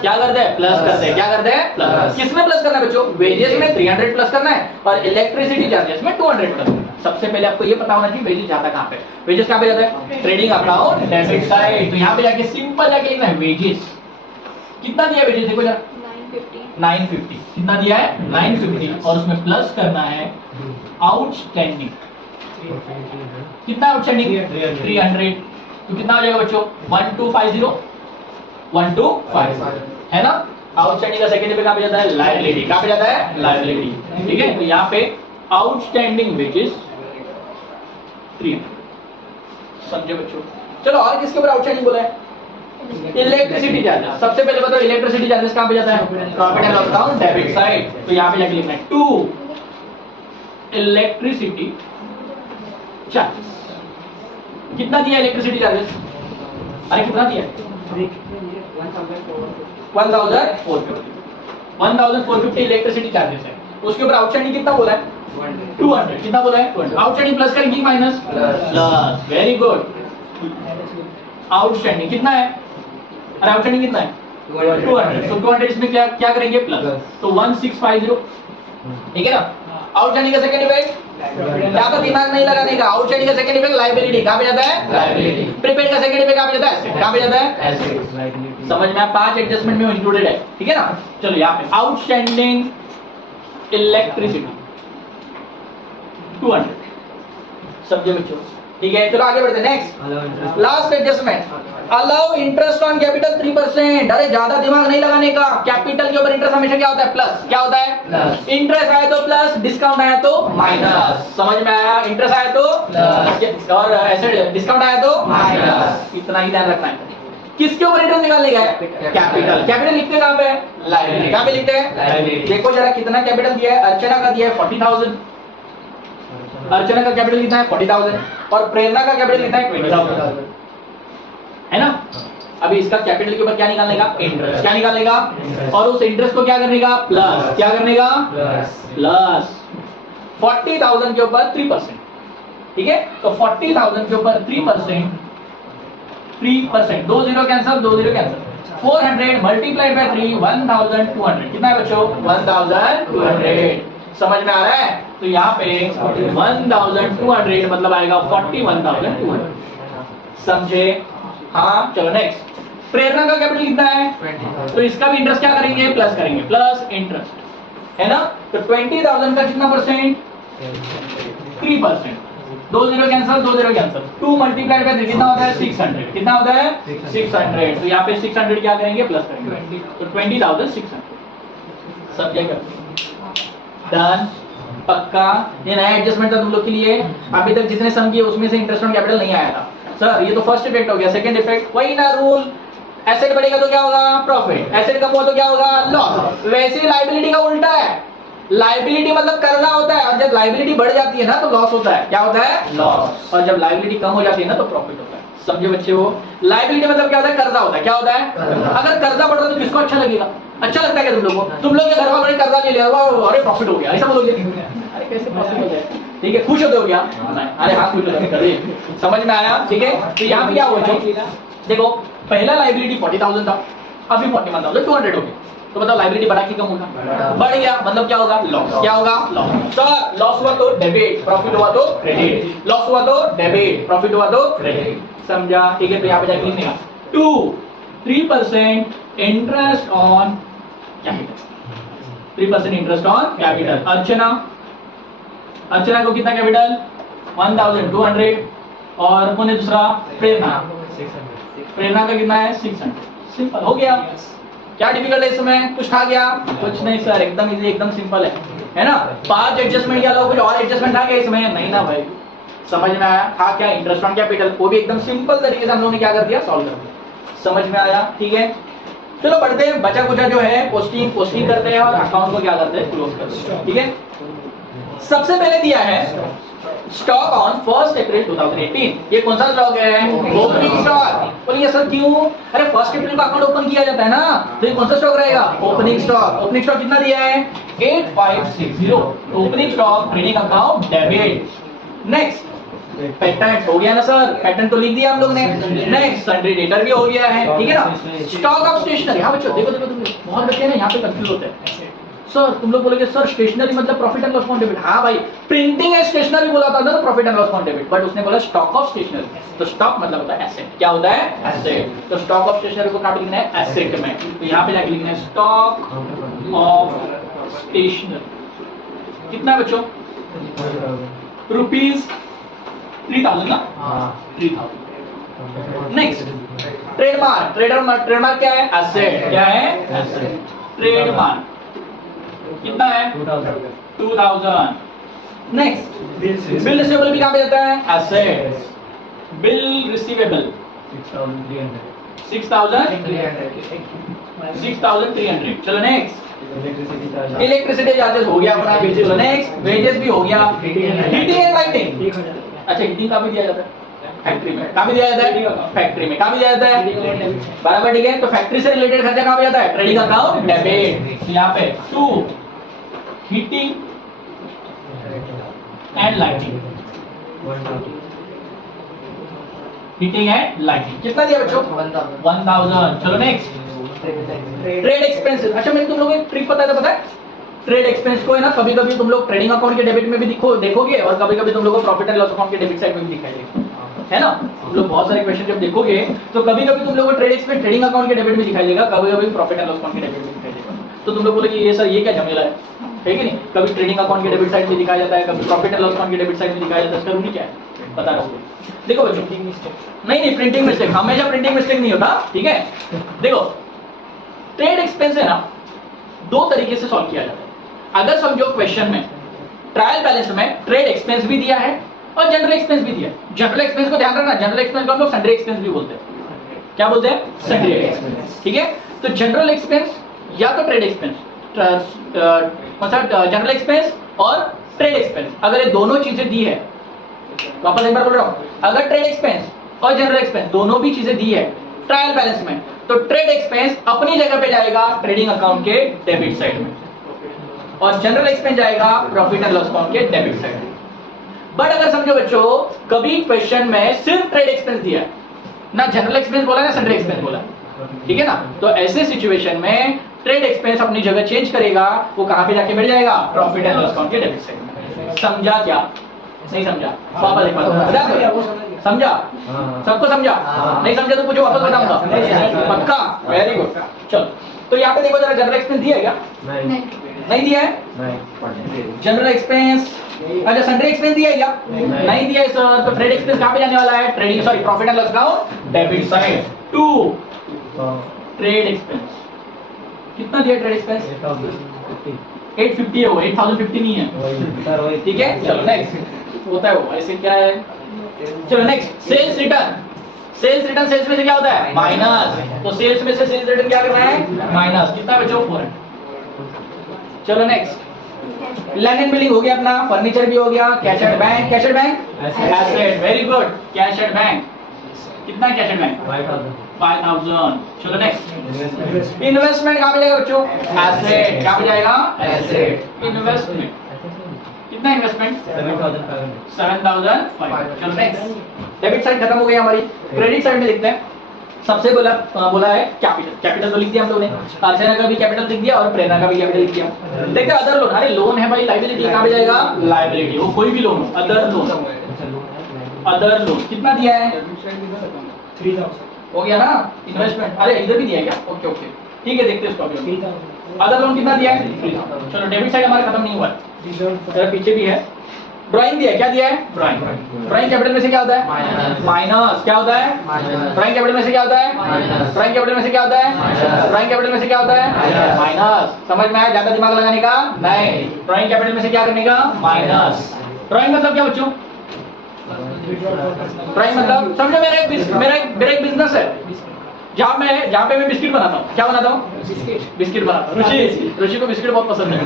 क्या करते हैं? प्लस करते हैं। क्या करते हैं? प्लस। किसमें प्लस करना है बच्चों? वेजेस में 300 प्लस करना है और इलेक्ट्रिसिटी चार्जेस में 200 प्लस करना है। सबसे पहले आपको ये पता होना चाहिए वेजेस जाता कहां पे? वेजेस कहां पे जाता है? Trading account debit side. तो यहां पे जाके सिंपल जाके लिखना है वेजेस। कितना दिया वेजेस देखो जरा? 950। कितना दिया है? 950 और उसमें प्लस करना है आउटस्टैंडिंग। कितना आउटस्टैंडिंग? 300। तो कितना हो जाएगा बच्चों? 1250 1250 है ना? आउटस्टैंडिंग का सेकंड पे कहां पे जाता है? लायबिलिटी। कहां पे जाता है? लायबिलिटी। ठीक है, तो यहां पे आउटस्टैंडिंग वेजेस 300। समझे बच्चों? चलो और किसके ऊपर आउटस्टैंडिंग बोला है? Electricity charges. सबसे पहले बताओ इलेक्ट्रिसिटी चार्जेस कहां पे जाता है? Profit and loss account debit side. तो यहां पे जाके लिखना है 2 इलेक्ट्रिसिटी चार्जेस। कितना दिया इलेक्ट्रिसिटी चार्जेस? अरे कितना दिया? 1,450 इलेक्ट्रिसिटी चार्जेस है। उसके ऊपर आउटस्टैंडिंग कितना बोला है? 200। कितना बोला है? 200। आउटस्टैंडिंग प्लस करेंगे कि minus? Plus. Very good. Outstanding कितना है? अरे आउटस्टैंडिंग कितना है? 200। तो 200 इसमें क्या क्या करेंगे? प्लस। तो 1650, ठीक है ना? आउटस्टैंडिंग का सेकंड इफेक्ट ज्यादा दिमाग नहीं लगाने का। आउटस्टैंडिंग का सेकंड इफेक्ट लायबिलिटी। कहां पे जाता है? लायबिलिटी। प्रीपेड का सेकंड इफेक्ट कहां पे जाता है? एसेट। कहां पे जाता है? एसेट। समझ में? 5 एडजस्टमेंट में इंक्लूडेड है, ठीक है ना? चलो यहां पे आउटस्टैंडिंग इलेक्ट्रिसिटी 200। समझे बच्चों? ठीक है, चलो आगे बढ़ते हैं। Next last adjustment, allow interest on capital 3%। अरे ज्यादा दिमाग नहीं लगाने का। कैपिटल के ऊपर इंटरेस्ट हमेशा क्या होता है? प्लस। क्या होता है? प्लस। इंटरेस्ट आया तो प्लस, डिस्काउंट आया तो माइनस। समझ में आया? इंटरेस्ट आया तो प्लस और ऐसे डिस्काउंट आया तो माइनस। इतना ही ध्यान रखना है। किसके ऊपर इंटरेस्ट निकालने का है? कैपिटल। कैपिटल लिखते कहां पे? लायबिलिटी। कहां पे लिखते हैं? लायबिलिटी। देखो जरा कितना कैपिटल दिया है? अर्चना का दिया है 40,000। अर्चना का कैपिटल कितना है 40,000 और प्रेरणा का कैपिटल कितना है 20,000, है ना। अभी इसका कैपिटल के ऊपर क्या निकालने का, इंटरेस्ट, क्या निकालने का, और उस इंटरेस्ट को क्या करने का, प्लस, क्या करने का, प्लस 40,000 के ऊपर 3%, ठीक है। तो 40,000 के ऊपर 3%, 3%, 2 0 कैंसिल, 2 0 कैंसिल, 400 मल्टीप्लाइड बाय 3, 1,200, कितना है बच्चों, 1,200। समझ में आ रहा है। तो यहाँ पे 1,200 मतलब आएगा 41,200, समझे। हाँ चलो नेक्स्ट। प्रेरणा का कैपिटल कितना है, तो इसका भी इंटरेस्ट क्या करेंगे, प्लस करेंगे, प्लस इंटरेस्ट, है ना। तो 20,000 का कितना percent, 3%, 2 0 cancel, 2 0 cancel, 2 multiplied by 3 कितना होता है, 600, कितना होता है 600। तो यहाँ पे 600 क्या करेंगे, प्लस करेंगे, तो 20,600। सब्जेक्ट डन, पक्का। ये नया एडजस्टमेंट था तुम लोग के लिए, अभी तक जितने सम किए उसमें से इंटरेस्ट ऑन कैपिटल नहीं आया था सर। ये तो फर्स्ट इफेक्ट हो गया, सेकंड इफेक्ट वही ना रूल, एसेट बढ़ेगा तो क्या होगा, प्रॉफिट, एसेट कम हुआ तो क्या होगा, लॉस। वैसे लायबिलिटी का उल्टा है, लायबिलिटी मतलब करना होता है, और जब लायबिलिटी बढ़ जाती है ना तो लॉस होता है, क्या होता है, लॉस। और जब लायबिलिटी कम हो जाती है ना तो प्रॉफिट होता है। समझे बच्चे हो। लायबिलिटी मतलब क्या होता है, कर्जा होता है, क्या होता है, अगर कर्जा बढ़ रहा है तो किसको अच्छा लगेगा, अच्छा लगता है क्या तुम लोग को, तुम लोग के घर वालों ने कर्जा ले लिया, अरे प्रॉफिट हो गया, ऐसा बोलोगे, अरे कैसे पॉसिबल है, ठीक है, खुश होते हो क्या, अरे हाँ खुश होते, समझ में आया, ठीक है। तो यहाँ पे क्या हुआ, देखो पहला लायबिलिटी 40,000 था, अभी 41,200 हो गया, तो बताओ लायबिलिटी बढ़ा कि कम होगा, बढ़ गया, मतलब क्या होगा, लॉस, क्या होगा, लॉस। सर लॉस हुआ तो डेबिट, प्रॉफिट हुआ तो क्रेडिट, लॉस हुआ तो डेबिट, प्रॉफिट हुआ तो क्रेडिट, समझा, ठीक है। तो यहाँ पे जाके लिखने 3% interest on capital, 3% interest on capital. Archana को कितना कैपिटल, 1,200, और कौन है दूसरा, प्रेरणा, प्रेरणा का कितना है 600। सिंपल हो गया, क्या डिफिकल्ट है इसमें, कुछ था क्या, कुछ नहीं सर, एकदम इजी, एकदम सिंपल है ना। 5 एडजस्टमेंट के अलावा कुछ और एडजस्टमेंट था क्या इसमें, नहीं ना भाई। समझ में आया, था क्या, इंटरेस्ट ऑन कैपिटल, वो भी एकदम सिंपल तरीके से हम लोगों ने क्या कर दिया, सॉल्व कर दिया। समझ में आया, ठीक है। चलो बढ़ते हैं, बचा कुचा जो है पोस्टिंग करते हैं और अकाउंट को क्या करते हैं, क्लोज करते हैं, ठीक है। सबसे पहले दिया है स्टॉक ऑन 1 अप्रैल 2018, ये कौन सा स्टॉक है, ओपनिंग स्टॉक। बोलिए सर क्यों, अरे 1 अप्रैल का अकाउंट ओपन किया जाता है ना, तो ये कौन सा स्टॉक रहेगा, ओपनिंग स्टॉक। ओपनिंग स्टॉक कितना दिया है, 8560, opening stock trading account debit. Next patent हो गया ना सर, पेटेंट तो लिख दिया हम लोग ने। नेक्स्ट सन्ड्री डेटर भी हो गया है, ठीक है ना। स्टॉक ऑफ स्टेशनरी, हाँ बच्चों देखो बहुत बच्चे ना यहाँ पे कंफ्यूज होते हैं, सर तुम लोग बोलोगे सर स्टेशनरी मतलब profit and loss account debit, हाँ भाई प्रिंटिंग एंड स्टेशनरी बोला था ना तो profit and loss account debit, but उसने बोला स्टॉक ऑफ स्टेशनरी, तो स्टॉक मतलब होता है एसेट, क्या होता है, एसेट। तो स्टॉक ऑफ स्टेशनरी को कहाँ पे लिखना है, एसेट में, तो यहाँ पे जाके लिखना है स्टॉक ऑफ स्टेशनरी। कितना बच्चों, रुपीज 3,000 ना, 3,000। नेक्स्ट ट्रेडमार्क, ट्रेडमार्क क्या है, एसेट, क्या है, एसेट। ट्रेडमार्क कितना है, 2,000। नेक्स्ट बिल रिसीवेबल भी कहाँ पे जाता है, एसेट। Bill receivable 6,300। चलो नेक्स्ट इलेक्ट्रिसिटी चार्जेस हो गया अपना, चलो नेक्स्ट वेजेस भी हो गया। हीटिंग एंड लाइटिंग, अच्छा हीटिंग का भी दिया जाता है फैक्ट्री में, कहाँ भी दिया जाता है, फैक्ट्री में, कहाँ भी दिया जाता है, बराबर, ठीक है। तो फैक्ट्री से रिलेटेड खर्चा कहाँ पे जाता है, ट्रेडिंग अकाउंट डेबिट। यहाँ पे 2 heating and lighting, heating and lighting कितना दिया बच्चों, 1,000। चलो नेक्स्ट ट्रेड एक्सपेंसेस। अच्छा मैंने तुम लोगों को एक ट्रिक बताया था, पता है, ट्रेड एक्सपेंस को है ना कभी कभी तुम लोग ट्रेडिंग अकाउंट के डेबिट में भी देखोगे और कभी कभी तुम लोग को प्रॉफिट एंड लॉस अकाउंट के डेबिट साइड में भी दिखाई देगा, है ना। तुम लोग बहुत सारे क्वेश्चन जब देखोगे तो कभी कभी तुम लोग को ट्रेड एक्सपेंस ट्रेडिंग अकाउंट के डेबिट में दिखाई देगा, कभी कभी प्रॉफिट एंड लॉस अकाउंट के डेबिट में दिखाई देगा। तो तुम लोग बोलोगे ये सर ये क्या झमेला है कि नहीं, कभी ट्रेडिंग अकाउंट के डेबिट साइड में दिखाया जाता है, कभी प्रॉफिट एंड लॉस अकाउंट के डेबिट साइड में दिखाया जाता है, इसका रूल क्या है पता रखो। देखो बच्चों, नहीं प्रिंटिंग मिस्टेक, हमेशा प्रिंटिंग मिस्टेक नहीं होता, ठीक है। देखो ट्रेड एक्सपेंस है ना 2 तरीके से सॉल्व किया जाता है। अगर समझो क्वेश्चन में ट्रायल बैलेंस में ट्रेड एक्सपेंस भी दिया है और जनरल एक्सपेंस भी दिया है। जनरल एक्सपेंस को ध्यान रखना, जनरल एक्सपेंस को हम लोग सन्ड्री एक्सपेंस भी बोलते हैं, क्या बोलते हैं, सन्ड्री एक्सपेंस, ठीक है। तो जनरल एक्सपेंस या तो ट्रेड एक्सपेंस, कौन सा जनरल एक्सपेंस और ट्रेड एक्सपेंस, अगर ये दोनों चीजें दी है, वापस एक बार बोल रहा हूं, अगर ट्रेड एक्सपेंस और जनरल एक्सपेंस दोनों भी चीजें दी है ट्रायल बैलेंस में, तो ट्रेड एक्सपेंस अपनी जगह पे जाएगा ट्रेडिंग अकाउंट के डेबिट साइड में और जनरल एक्सपेंस जाएगा प्रॉफिट एंड लॉस अकाउंट के डेबिट साइड में। बट अगर समझो बच्चों कभी क्वेश्चन में सिर्फ ट्रेड एक्सपेंस दिया है, ना जनरल एक्सपेंस बोला ना सन्ड्री एक्सपेंस बोला, ठीक है ना, तो ऐसे सिचुएशन में ट्रेड एक्सपेंस अपनी जगह चेंज करेगा, वो कहां पे जाके बैठ जाएगा, प्रॉफिट एंड लॉस अकाउंट के डेबिट साइड में। समझा क्या? नहीं समझा? वापस एक बार समझा? सबको समझा? नहीं समझा तो पूछो, वापस बताऊंगा। पक्का? Very good. चलो तो यहाँ पे देखो जरा, जनरल एक्सपेंस दिया है क्या? नहीं दिया है? जनरल एक्सपेंस, अच्छा सन्ड्री एक्सपेंस दिया है क्या? नहीं दिया है सर। तो ट्रेड एक्सपेंस कहां पे जाने वाला है? Trading, sorry profit and loss account debit side to trade expense. कितना दिया ट्रेड एक्सपेंस? 850 है, वो 8050 नहीं है, ठीक है। चलो नेक्स्ट, होता है वो ऐसे, क्या है, चलो next, sales return. Sales return, sales में से क्या होता है? माइनस, तो सेल्स में से सेल्स रिटर्न क्या करना है? माइनस। कितना बचो? 400। चलो नेक्स्ट, लैंड एंड बिल्डिंग हो गया अपना, फर्नीचर भी हो गया, cash at bank, cash at bank asset, very good, cash at bank. कितना कैश एट बैंक? 5000। चलो नेक्स्ट, इन्वेस्टमेंट कहां पे जाएगा बच्चों? एसेट। क्या पे जाएगा? एसेट। इन्वेस्टमेंट कितना? इन्वेस्टमेंट 7500। चलो नेक्स्ट, डेबिट साइड खत्म हो गई हमारी। क्रेडिट साइड में लिखते हैं, सबसे बोला है कैपिटल। कैपिटल तो लिख दिया हम लोगों ने, अर्चना का भी कैपिटल लिख दिया और प्रेरणा का भी कैपिटल लिख दिया। देखते अदर लोन, अरे लोन है भाई, लायबिलिटी कहां पे जाएगा? लायबिलिटी, वो कोई भी लोन हो, अदर लोन। अदर लोन कितना दिया है? 3000 हो गया ना। इन्वेस्टमेंट, अरे इधर भी दिया है क्या? ओके ओके, ठीक है, देखते हैं इसको अभी। अदर लोन कितना दिया है? 3000। चलो डेबिट साइड हमारा खत्म नहीं हुआ, जरा पीछे भी है। ड्राइंग दिया है, क्या दिया है? ड्राइंग। ड्राइंग कैपिटल में से क्या होता है? माइनस। क्या होता है? ड्राइंग कैपिटल में से क्या होता है? ड्राइंग कैपिटल में से क्या होता है? ड्राइंग कैपिटल में से क्या होता है? माइनस। समझ में आया? ज्यादा दिमाग लगाने का नहीं। ड्राइंग कैपिटल में से क्या करने का? माइनस। ड्राइंग मतलब क्या बच्चों? ड्राइंग मतलब समझो, मेरा एक बिजनेस है जहाँ पे मैं बिस्किट बनाता हूँ। क्या बनाता हूँ? बिस्किट बनाता हूँ। ऋषि को बिस्किट बहुत पसंद है,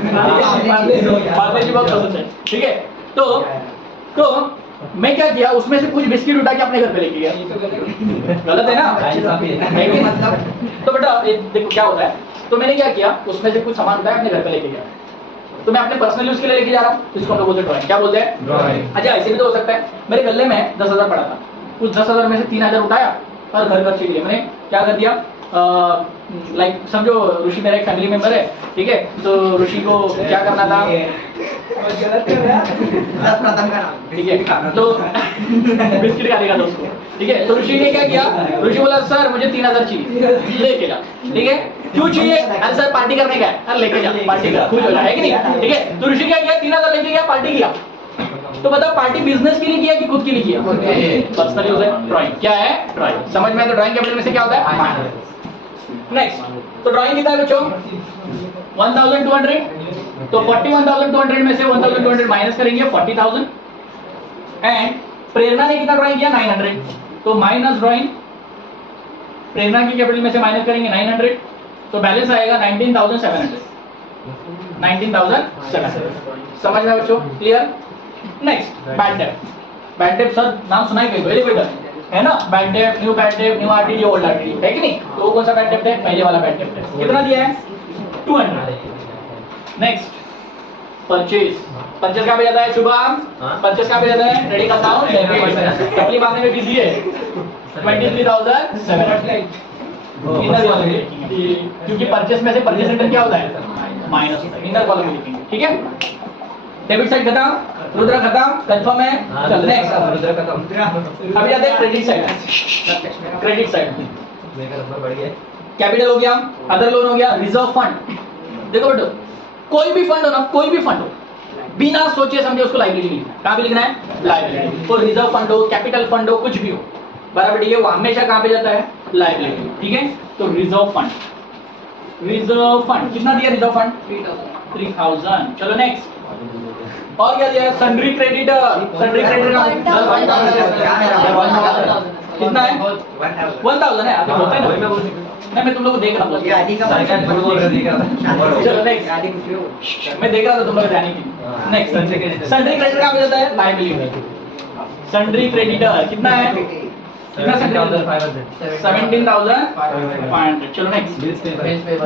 पार्ले जी बहुत पसंद है, ठीक है। तो मैं क्या किया, उसमें से कुछ बिस्किट उठा के अपने घर पे लेके गया। गलत है ना? मतलब तो बेटा देखो क्या होता है, तो मैंने क्या किया, उसमें से कुछ सामान उठाया अपने घर पे लेके गया, तो मैं अपने पर्सनल यूज के लिए लेके जा रहा हूँ, इसको हम लोग बोलते हैं ड्राइंग। क्या बोलते हैं? ड्राइंग। अच्छा ऐसे भी तो हो सकता है, मेरे गले में 10,000 पड़ा था, उस 10,000 में से 3,000 उठाया और घर खर्चे के लिए मैंने क्या कर दिया, लाइक समझो ऋषि मेरा एक फैमिली मेंबर है, ठीक है, तो ऋषि को क्या करना था, ठीक है, तो बिस्किट खाने का उसको, ठीक है, तो ऋषि ने क्या किया, ऋषि बोला सर मुझे 3,000 चाहिए, लेके जा, ठीक है, क्यों चाहिए? अरे सर पार्टी करने का है, अरे लेके जा, पार्टी कर, खुश हो जाए कि नहीं, ठीक है। तो ऋषि क्या किया, 3,000 लेके गया, पार्टी किया। तो बताओ पार्टी बिजनेस के लिए किया कि खुद के लिए किया? पर्सनल यूज है, ड्राइंग। क्या है? ड्राइंग। समझ में आया? तो ड्राइंग कैपिटल में से क्या होता है? नेक्स्ट, तो ड्राइंग कितना है बच्चों? 1,200। तो 41,200 में से 1,200 माइनस करेंगे 40,000। एंड प्रेरणा ने कितना ड्राइंग किया? 900। तो माइनस ड्राइंग, प्रेरणा की कैपिटल में से माइनस करेंगे 900, तो बैलेंस आएगा 19,700। 19,700। समझ में बच्चों? Clear? Next, bad debt. Bad debt sir नाम सुनाई गई, एलिवेटर है ना, bad debt, new RTD, old RTD, है कि नहीं? तो कौन सा बैड डेट है? पहले वाला बैड डेट है। कितना दिया है? 200। Next, purchase. परचेज कहां पे जाता है शुभम? परचेज कहां पे जाता है? Trading account debit. अपनी बात में बिजी है, 23,700 इनर कॉलम में लिखेंगे, क्योंकि परचेज में से परचेज रिटर्न क्या होता है? माइनस होता है, इनर कॉलम में लिखेंगे, ठीक है। डेबिट साइड खत्म, रुद्रा खत्म, कंफर्म है? चल नेक्स्ट, अभी जाते हैं credit side. Credit side capital हो गया, अदर लोन हो गया, रिजर्व फंड। देखो बेटो, कोई भी फंड हो ना, कोई भी फंड हो, बिना सोचे समझे उसको लायबिलिटी लिखना है। कहां पे लिखना है? लायबिलिटी। तो रिजर्व फंड हो, कैपिटल फंड हो, कुछ भी हो, बराबर ठीक है, वो हमेशा कहां पे जाता है? लायबिलिटी, ठीक है। तो रिजर्व फंड, रिजर्व फंड कितना दिया? Reserve fund 3,000। चलो नेक्स्ट, और क्या दिया? Sundry creditor. सन्ड्री क्रेडिटर कितना है? 1,000 है, होता है ना, नहीं मैं तुम लोग को देख रहा ये आदि का चलो नेक्स्ट, मैं देख रहा था तुम लोग जाने की। नेक्स्ट, सन्ड्री क्रेडिटर का मिलता है लायबिलिटी। सन्ड्री क्रेडिटर कितना है? कितना? 17,500। चलो नेक्स्ट,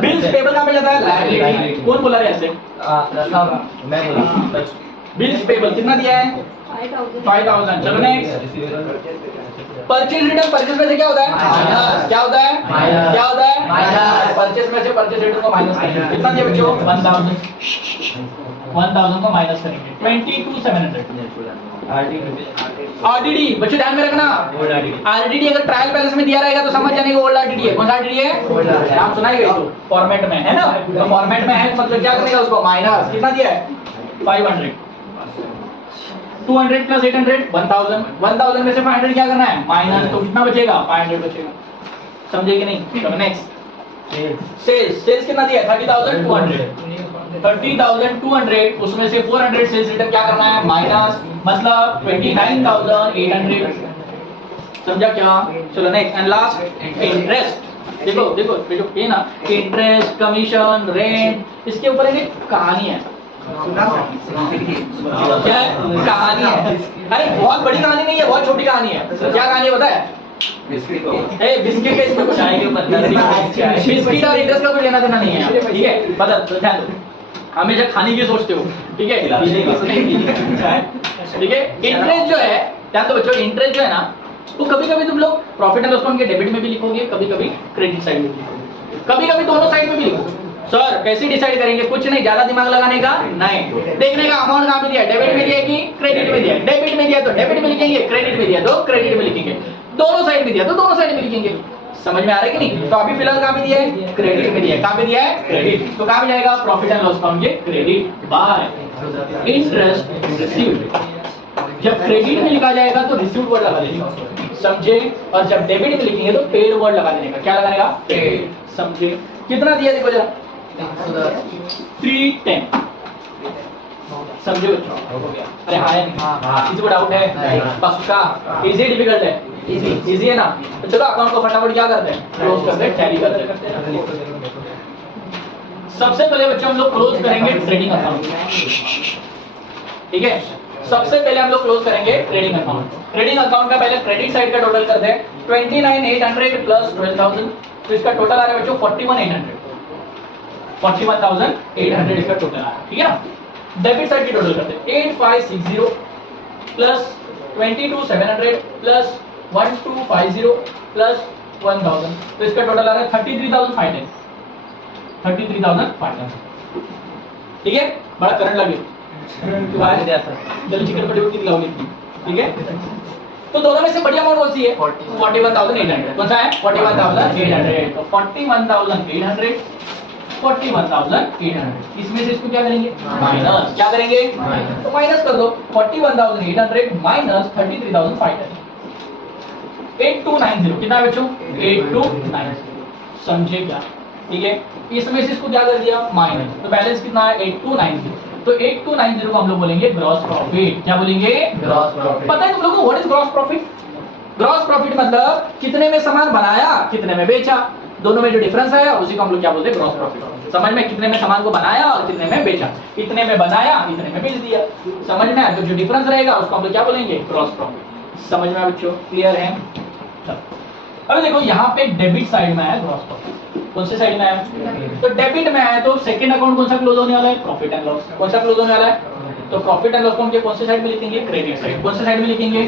बिल्स पेबल का मिल जाता है लायबिलिटी। कौन बोला है ऐसे? मैं बोला बिल्स पेबल कितना दिया है? 5,000। चलो नेक्स्ट, परचेज रिटर्न, परचेज में से क्या होता है? माइनस। क्या होता है? माइनस। क्या होता है? माइनस। परचेज में से परचेज रिटर्न को माइनस करेंगे। कितना दिया बच्चों? 1,000 को माइनस करेंगे। 22,700। आरडीडी बच्चों ध्यान में रखना, आरडीडी अगर ट्रायल बैलेंस में दिया रहेगा तो समझ जाने को ओल्ड आरडीडी है। कौन सा आरडीडी है? नाम सुना ही गई तो फॉर्मेट में है ना, तो फॉर्मेट में है मतलब क्या करेगा उसको? माइनस। कितना दिया है? 500। 200 प्लस 800 1000। 1000 में से 500 क्या करना है? माइनस। तो कितना बचेगा? 500 बचेगा। समझे कि नहीं? चलो नेक्स्ट, सेल्स। सेल्स कितना दिया है? 30,200। 30,200 उसमें से 400 सेल्स रिटर्न क्या करना है? माइनस, मतलब 29,800। समझा क्या? चलो नेक्स्ट एंड लास्ट, इंटरेस्ट। देखो देखो देखो ये ना, इंटरेस्ट, कमीशन, रेंट, इसके ऊपर एक कहानी है। क्या है? कहानी है। अरे बहुत बड़ी कहानी नहीं है, बहुत छोटी कहानी है। क्या कहानी है बताया? बिस्किट के इसमें कुछ आएंगे, बिस्किट और इंटरेस्ट का कुछ लेना देना नहीं है, ठीक है? बता ध्यान दो, हमेशा खाने की सोचते हो, ठीक है? ठीक है, इंटरेस्ट जो है, ध्यान दो बच्चों, इंटरेस्ट जो है ना, वो कभी कभी तुम लोग प्रॉफिट एंड लॉस अकाउंट के डेबिट में भी लिखोगे, कभी कभी क्रेडिट साइड में लिखोगे, कभी कभी दोनों साइड में भी लिखोगे। सर कैसे डिसाइड करेंगे? कुछ नहीं, ज्यादा दिमाग लगाने का नहीं, देखने का अमाउंट कहाँ पे दिया है, डेबिट में दिया है कि क्रेडिट में दिया है। डेबिट में दिया तो डेबिट में लिखेंगे, क्रेडिट में दिया तो क्रेडिट में लिखेंगे, दोनों साइड में दिया तो दोनों साइड में लिखेंगे। समझ में आ रहा है कि नहीं? तो अभी फिलहाल कहाँ पे दिया है? क्रेडिट में दिया है। कहाँ पे दिया है? क्रेडिट। तो कहाँ पे जाएगा? प्रॉफिट एंड लॉस अकाउंट के क्रेडिट बाय इंटरेस्ट रिसीव्ड। जब क्रेडिट में लिखा जाएगा तो रिसीव्ड वर्ड लगा देगा, समझे? और जब डेबिट में लिखेंगे तो पेड वर्ड लगा देने का। क्या लगाएगा? पेड। समझे? कितना दिया देखो जरा, 310। समझे बच्चों? अरे हाँ, किसी को डाउट है? पक्का? इजी डिफिकल्ट है? इजी है ना? तो चलो अकाउंट को फटाफट क्या करते हैं? क्लोज करते हैं, टैली करते हैं। सबसे पहले बच्चों हम लोग क्लोज करेंगे ट्रेडिंग अकाउंट, ठीक है? सबसे पहले हम लोग क्लोज करेंगे ट्रेडिंग अकाउंट। ट्रेडिंग अकाउंट का पहले क्रेडिट साइड का टोटल करते हैं, 29,800 प्लस 12,000, तो इसका टोटल आ रहा है बच्चों 41,800। 41,800 इसका टोटल आ रहा है, ठीक है ना? डेबिट साइड की टोटल करते हैं, 8,560 प्लस 22,700 प्लस 1,250 प्लस 1,000, तो इसका टोटल आ रहा है 33,500। 33,500, ठीक है? बड़ा करंट लगे जल्दी चिकन पटी दिलाओगे, ठीक है? तो दोनों में से बढ़िया अमाउंट कौन सी है? 41,800। कौन सा है? 41,800। तो 41,800, 41,800, इसमें से इसको क्या करेंगे? माइनस। क्या करेंगे? तो माइनस कर दो, 41,800 माइनस 33,500, 8290। कितना है बच्चों? 8290। समझे क्या? ठीक है, इसमें से इसको क्या कर दिया? माइनस। तो बैलेंस कितना है? 8290। तो 8290 को हम लोग बोलेंगे ग्रॉस प्रॉफिट। क्या बोलेंगे? Gross profit. पता है तुम लोगों को what is gross profit? Gross profit मतलब कितने में सामान बनाया, कितने में बेचा, दोनों में जो डिफरेंस है उसी को हम लोग क्या बोलते हैं? Gross profit. समझ में? कितने में सामान को बनाया और कितने में बेचा, कितने में बनाया इतने में बेच दिया। समझ में आया? तो जो डिफरेंस रहेगा उसको हम लोग क्या बोलेंगे? Gross profit. समझ में आया बच्चों? क्लियर है? अब देखो यहाँ पे डेबिट साइड में है ग्रॉस प्रॉफिट, कौन से साइड में है? तो डेबिट में है, तो सेकंड अकाउंट कौन सा क्लोज होने वाला है? Profit and loss. कौन सा क्लोज होने वाला है? तो प्रॉफिट एंड लॉस अकाउंट के कौन से साइड में लिखेंगे? Credit side. कौन से साइड में लिखेंगे?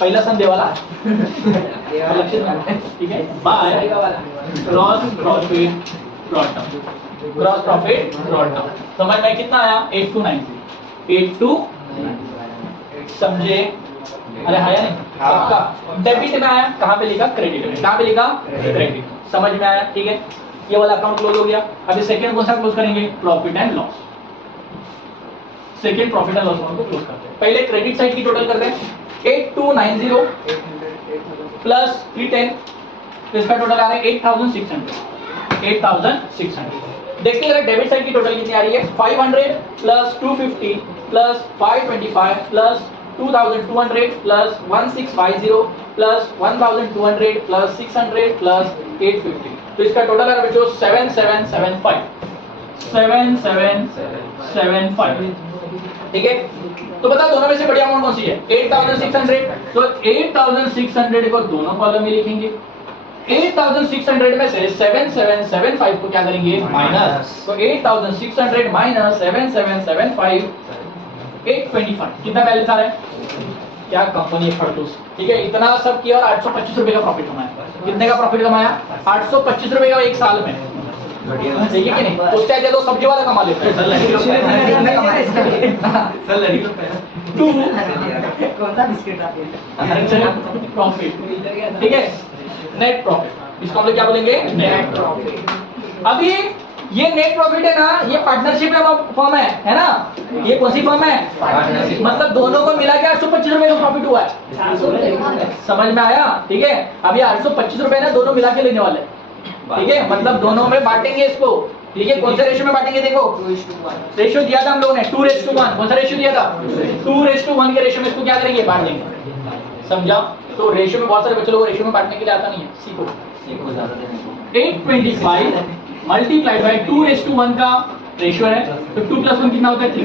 पहला संदेह वाला, ठीक है? By gross profit brought down. Gross profit brought down. समझ में कितना आया? 8290। 8290। समझे? अरे हाँ या नहीं? आपका डेबिट में आया, कहाँ पे लिखा? क्रेडिट में। कहाँ पे लिखा? क्रेडिट। समझ में आया? ठीक है, ये वाला अकाउंट क्लोज हो गया। अभी सेकंड कौन सा क्लोज करेंगे? Profit and loss. Second profit and loss account को क्लोज करते हैं। पहले क्रेडिट साइड की टोटल करते हैं, 8290 प्लस 310, तो इसका टोटल आ रहा है 8,600। 8,600। देखते हैं डेबिट साइड की टोटल कितनी आ रही है? 500 plus 250 plus 525 plus 2,200 plus 1650 plus 1200 plus 600 plus 850, तो इसका टोटल है बच्चों 7775, 7775, ठीक है। तो बताओ दोनों में से बढ़िया अमाउंट कौन सी है? 8600, तो 8600 को दोनों कॉलम में लिखेंगे। 8600 में से 7775 को क्या करेंगे? माइनस, तो 8600 माइनस 7775, 825, कितना बैलेंस आ रहा है? क्या कंपनी है फड़तूस, ठीक है। इतना सब किया और 825 रुपए का प्रॉफिट कमाया। कितने का प्रॉफिट कमाया? 825 रुपए का एक साल में, ठीक है कि नहीं? उससे अच्छा तो सब्जी वाला कमा लेते हैं। प्रॉफिट, ठीक है, नेट प्रॉफिट, इसको हम लोग क्या बोलेंगे? Net profit. अभी ये नेट प्रॉफिट है ना, ये पार्टनरशिप फॉर्म है ना? ये कौन सी फॉर्म है? पार्टनरशिप। मतलब दोनों को मिला के 825 रुपए का प्रॉफिट हुआ है। समझ में आया? ठीक है। अभी 825 रुपए ना दोनों मिला के लेने वाले, ठीक है। मतलब दोनों में बांटेंगे इसको, ठीक है। कौन से रेशियो में बांटेंगे? देखो रेशियो दिया था हम लोगों ने 2:1। कौन सा रेशियो दिया था? 2:1 के रेशियो में इसको क्या करेंगे? बांट देंगे। समझा? तो रेशियो में बहुत सारे बच्चे लोग रेशियो में बांटने के लिए आता नहीं है, सीखो। 825 मल्टीप्लाइड बाय 2:1 का रेशियो है, तो 2 + 1 कितना होता है? 3,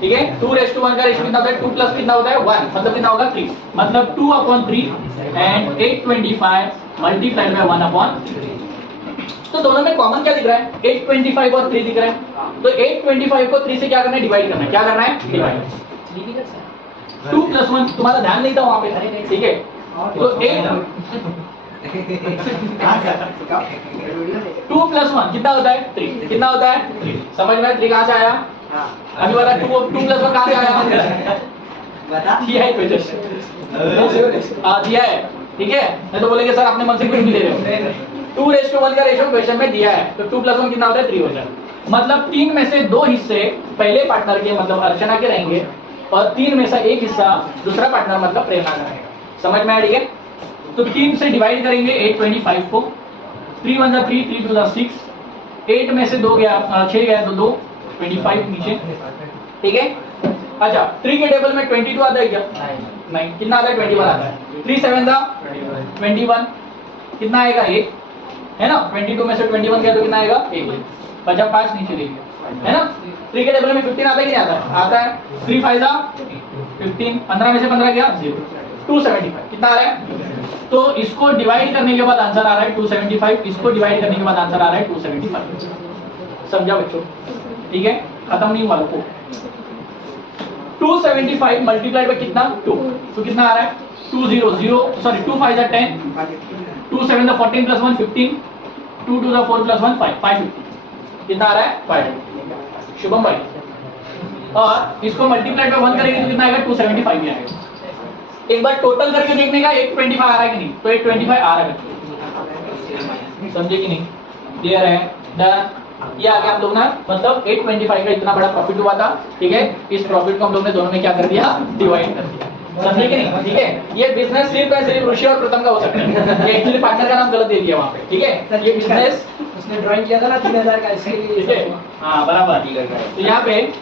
ठीक है। 2:1 का रेशियो कितना होता है? 2 + कितना होता है? 1, मतलब कितना होगा? 3, मतलब 2/3 एंड 825 मल्टीप्लाइड बाय 1/3। तो दोनों में कॉमन क्या दिख रहा है? 825 और 3 दिख रहा है। तो 825 को 3 से क्या करना है? डिवाइड करना है। क्या करना है? डिवाइड। 2 + 1, तुम्हारा ध्यान नहीं था वहां पे, ठीक है। तो 2 + 1 कितना होता है? 3, कितना होता है? 3। समझ में? 3 कहां से आया? अभी वाला 2 + 1 कहां से आया? दिया है क्वेश्चन, दिया है, ठीक है। नहीं तो बोलेंगे सर आपने मन से कुछ भी ले रहे हो। 2:1 का रेशियो क्वेश्चन में दिया है, तो 2 + 1 कितना होता है? 3 होता है। मतलब 3 में से 2 हिस्से पहले पार्टनर के मतलब अर्चना के रहेंगे, और 3 में से 1 हिस्सा दूसरा पार्टनर मतलब प्रेरणा का रहेगा। समझ में आया? ठीक है। तो 3 से डिवाइड करेंगे 825 को, 3 × 1 = 3, 3 × 2 = 6, 8 में से 2 गया, 6 गया तो 2, 25 नीचे, ठीक है। अच्छा 3 के टेबल में 22 आता है क्या? नहीं, कितना आता है? 21 आता है। 3 × 7 = 21, कितना आएगा? 1, है ना। 22 में से 21 गया तो कितना आएगा? 1, बचा 5 नीचे ले गया, है ना। 3 के टेबल में 15 आता है कि नहीं आता है? आता है। 3 × 5 = 15, 15 में से 15 गया 0, 275, कितना आ रहा है? तो इसको डिवाइड करने के बाद आंसर आ रहा है 275, इसको डिवाइड करने के बाद आंसर आ रहा है 275। समझा बच्चों? ठीक है, खत्म नहीं हुआ। रुको, 275 मल्टीप्लाइड बाय कितना? 2, तो कितना आ रहा है? 2 5 = 10, 2 7 = 14 + 1 15, 2 2 = 4 + 1 5, 550, कितना आ रहा है? 550। शुभम भाई, और इसको मल्टीप्लाइड बाय 1 करेंगे तो कितना आएगा? 275 ही आएगा। एक बार टोटल करके देखने का 825 आ रहा है कि नहीं? तो 825 आ रहा है, समझे कि नहीं? क्लियर है? डन। ये आ गया हम लोग ना, मतलब 825 का इतना बड़ा प्रॉफिट हुआ था, ठीक है। इस प्रॉफिट को हम लोग ने दोनों में क्या कर दिया? डिवाइड कर दिया। समझे कि नहीं? ठीक है। ये बिजनेस सिर्फ ऋषि और प्रथम का हो सकता है। ये एक्चुअली पार्टनर का नाम गलत दे दिया वहाँ पे, ठीक है। ये बिजनेस उसने ड्राइंग किया था ना 3000 का, इसके लिए, ठीक है। हाँ बराबर। तो यहाँ पे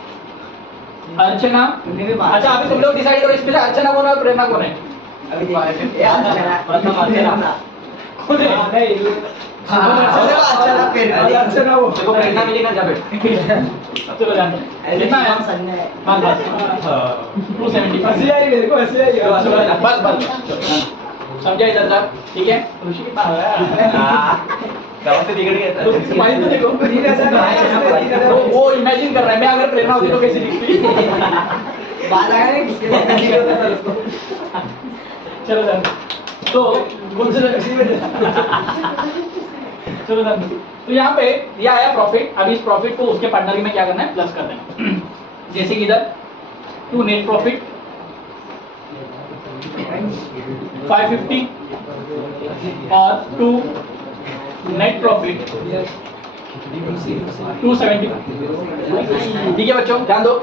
अर्चना, अच्छा अभी तुम लोग डिसाइड करो इसमें से अर्चना कौन है और प्रेरणा कौन है? अभी कौन है? नहीं अर्चना वो देखो प्रेरणा मिलेगा जब चलो जान कितना है? बस 275। ऐसे आई मेरे को, ऐसे आई बस समझा इधर तक, ठीक है। ऋषि कितना है? गाँव से बिगड़ गया था। स्माइल तो देखो, वो इमेजिन कर रहा है मैं अगर प्रेरणा होती तो कैसी दिखती। बात आया नहीं किसके बाद नहीं होता सर उसको। चलो जान, तो चलो जान। तो यहाँ पे ये आया प्रॉफिट। अब इस प्रॉफिट को उसके पार्टनर में क्या करना है? प्लस कर देना। जैसे कि इधर 2 नेट प्रॉफिट 550 और 2 नेट प्रॉफिट 270। ठीक है बच्चों, ध्यान दो।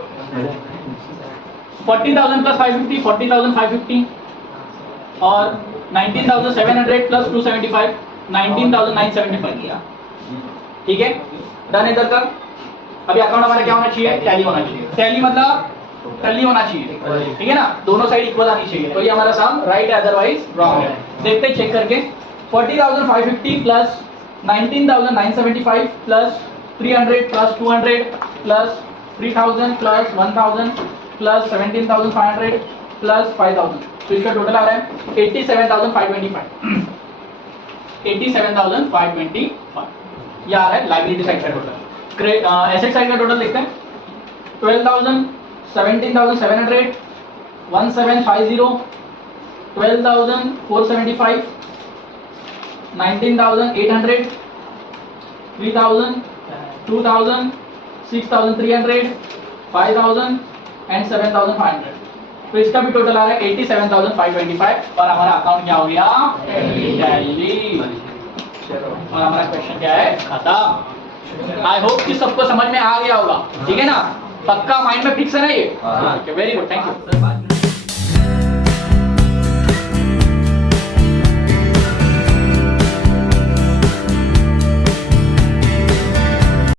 40,000 + 550 40,550 और 19,700 + 275 19,975। ठीक है, डन। इधर तक अभी अकाउंट हमारा क्या होना चाहिए? टैली होना चाहिए। टैली मतलब टली होना चाहिए, ठीक है ना, दोनों साइड इक्वल आनी चाहिए, तो ये हमारा सम राइट है, अदरवाइज रॉन्ग है। देखते हैं चेक करके। 40,550 plus 19,975 plus 300 plus 200 plus 3,000 plus 1,000 plus 17,500 plus 5,000, तो इसका टोटल आ रहा है 87,525। 87,525 ये आ रहा है लाइबिलिटी साइड का टोटल। एसेट साइड का टोटल देखते हैं। 12,000, 17,700, 1,750, 12,475, 19,800, 3,000, 2,000, 6,300, 5,000 एंड 7,500, तो इसका भी टोटल आ रहा है 87,525 और हमारा अकाउंट क्या हो गया, टैली, और हमारा क्वेश्चन क्या है, खत्म। आई होप कि सबको समझ में आ गया होगा, ठीक है ना, पक्का माइंड में फिक्स है ना ये, वेरी गुड, थैंक यू।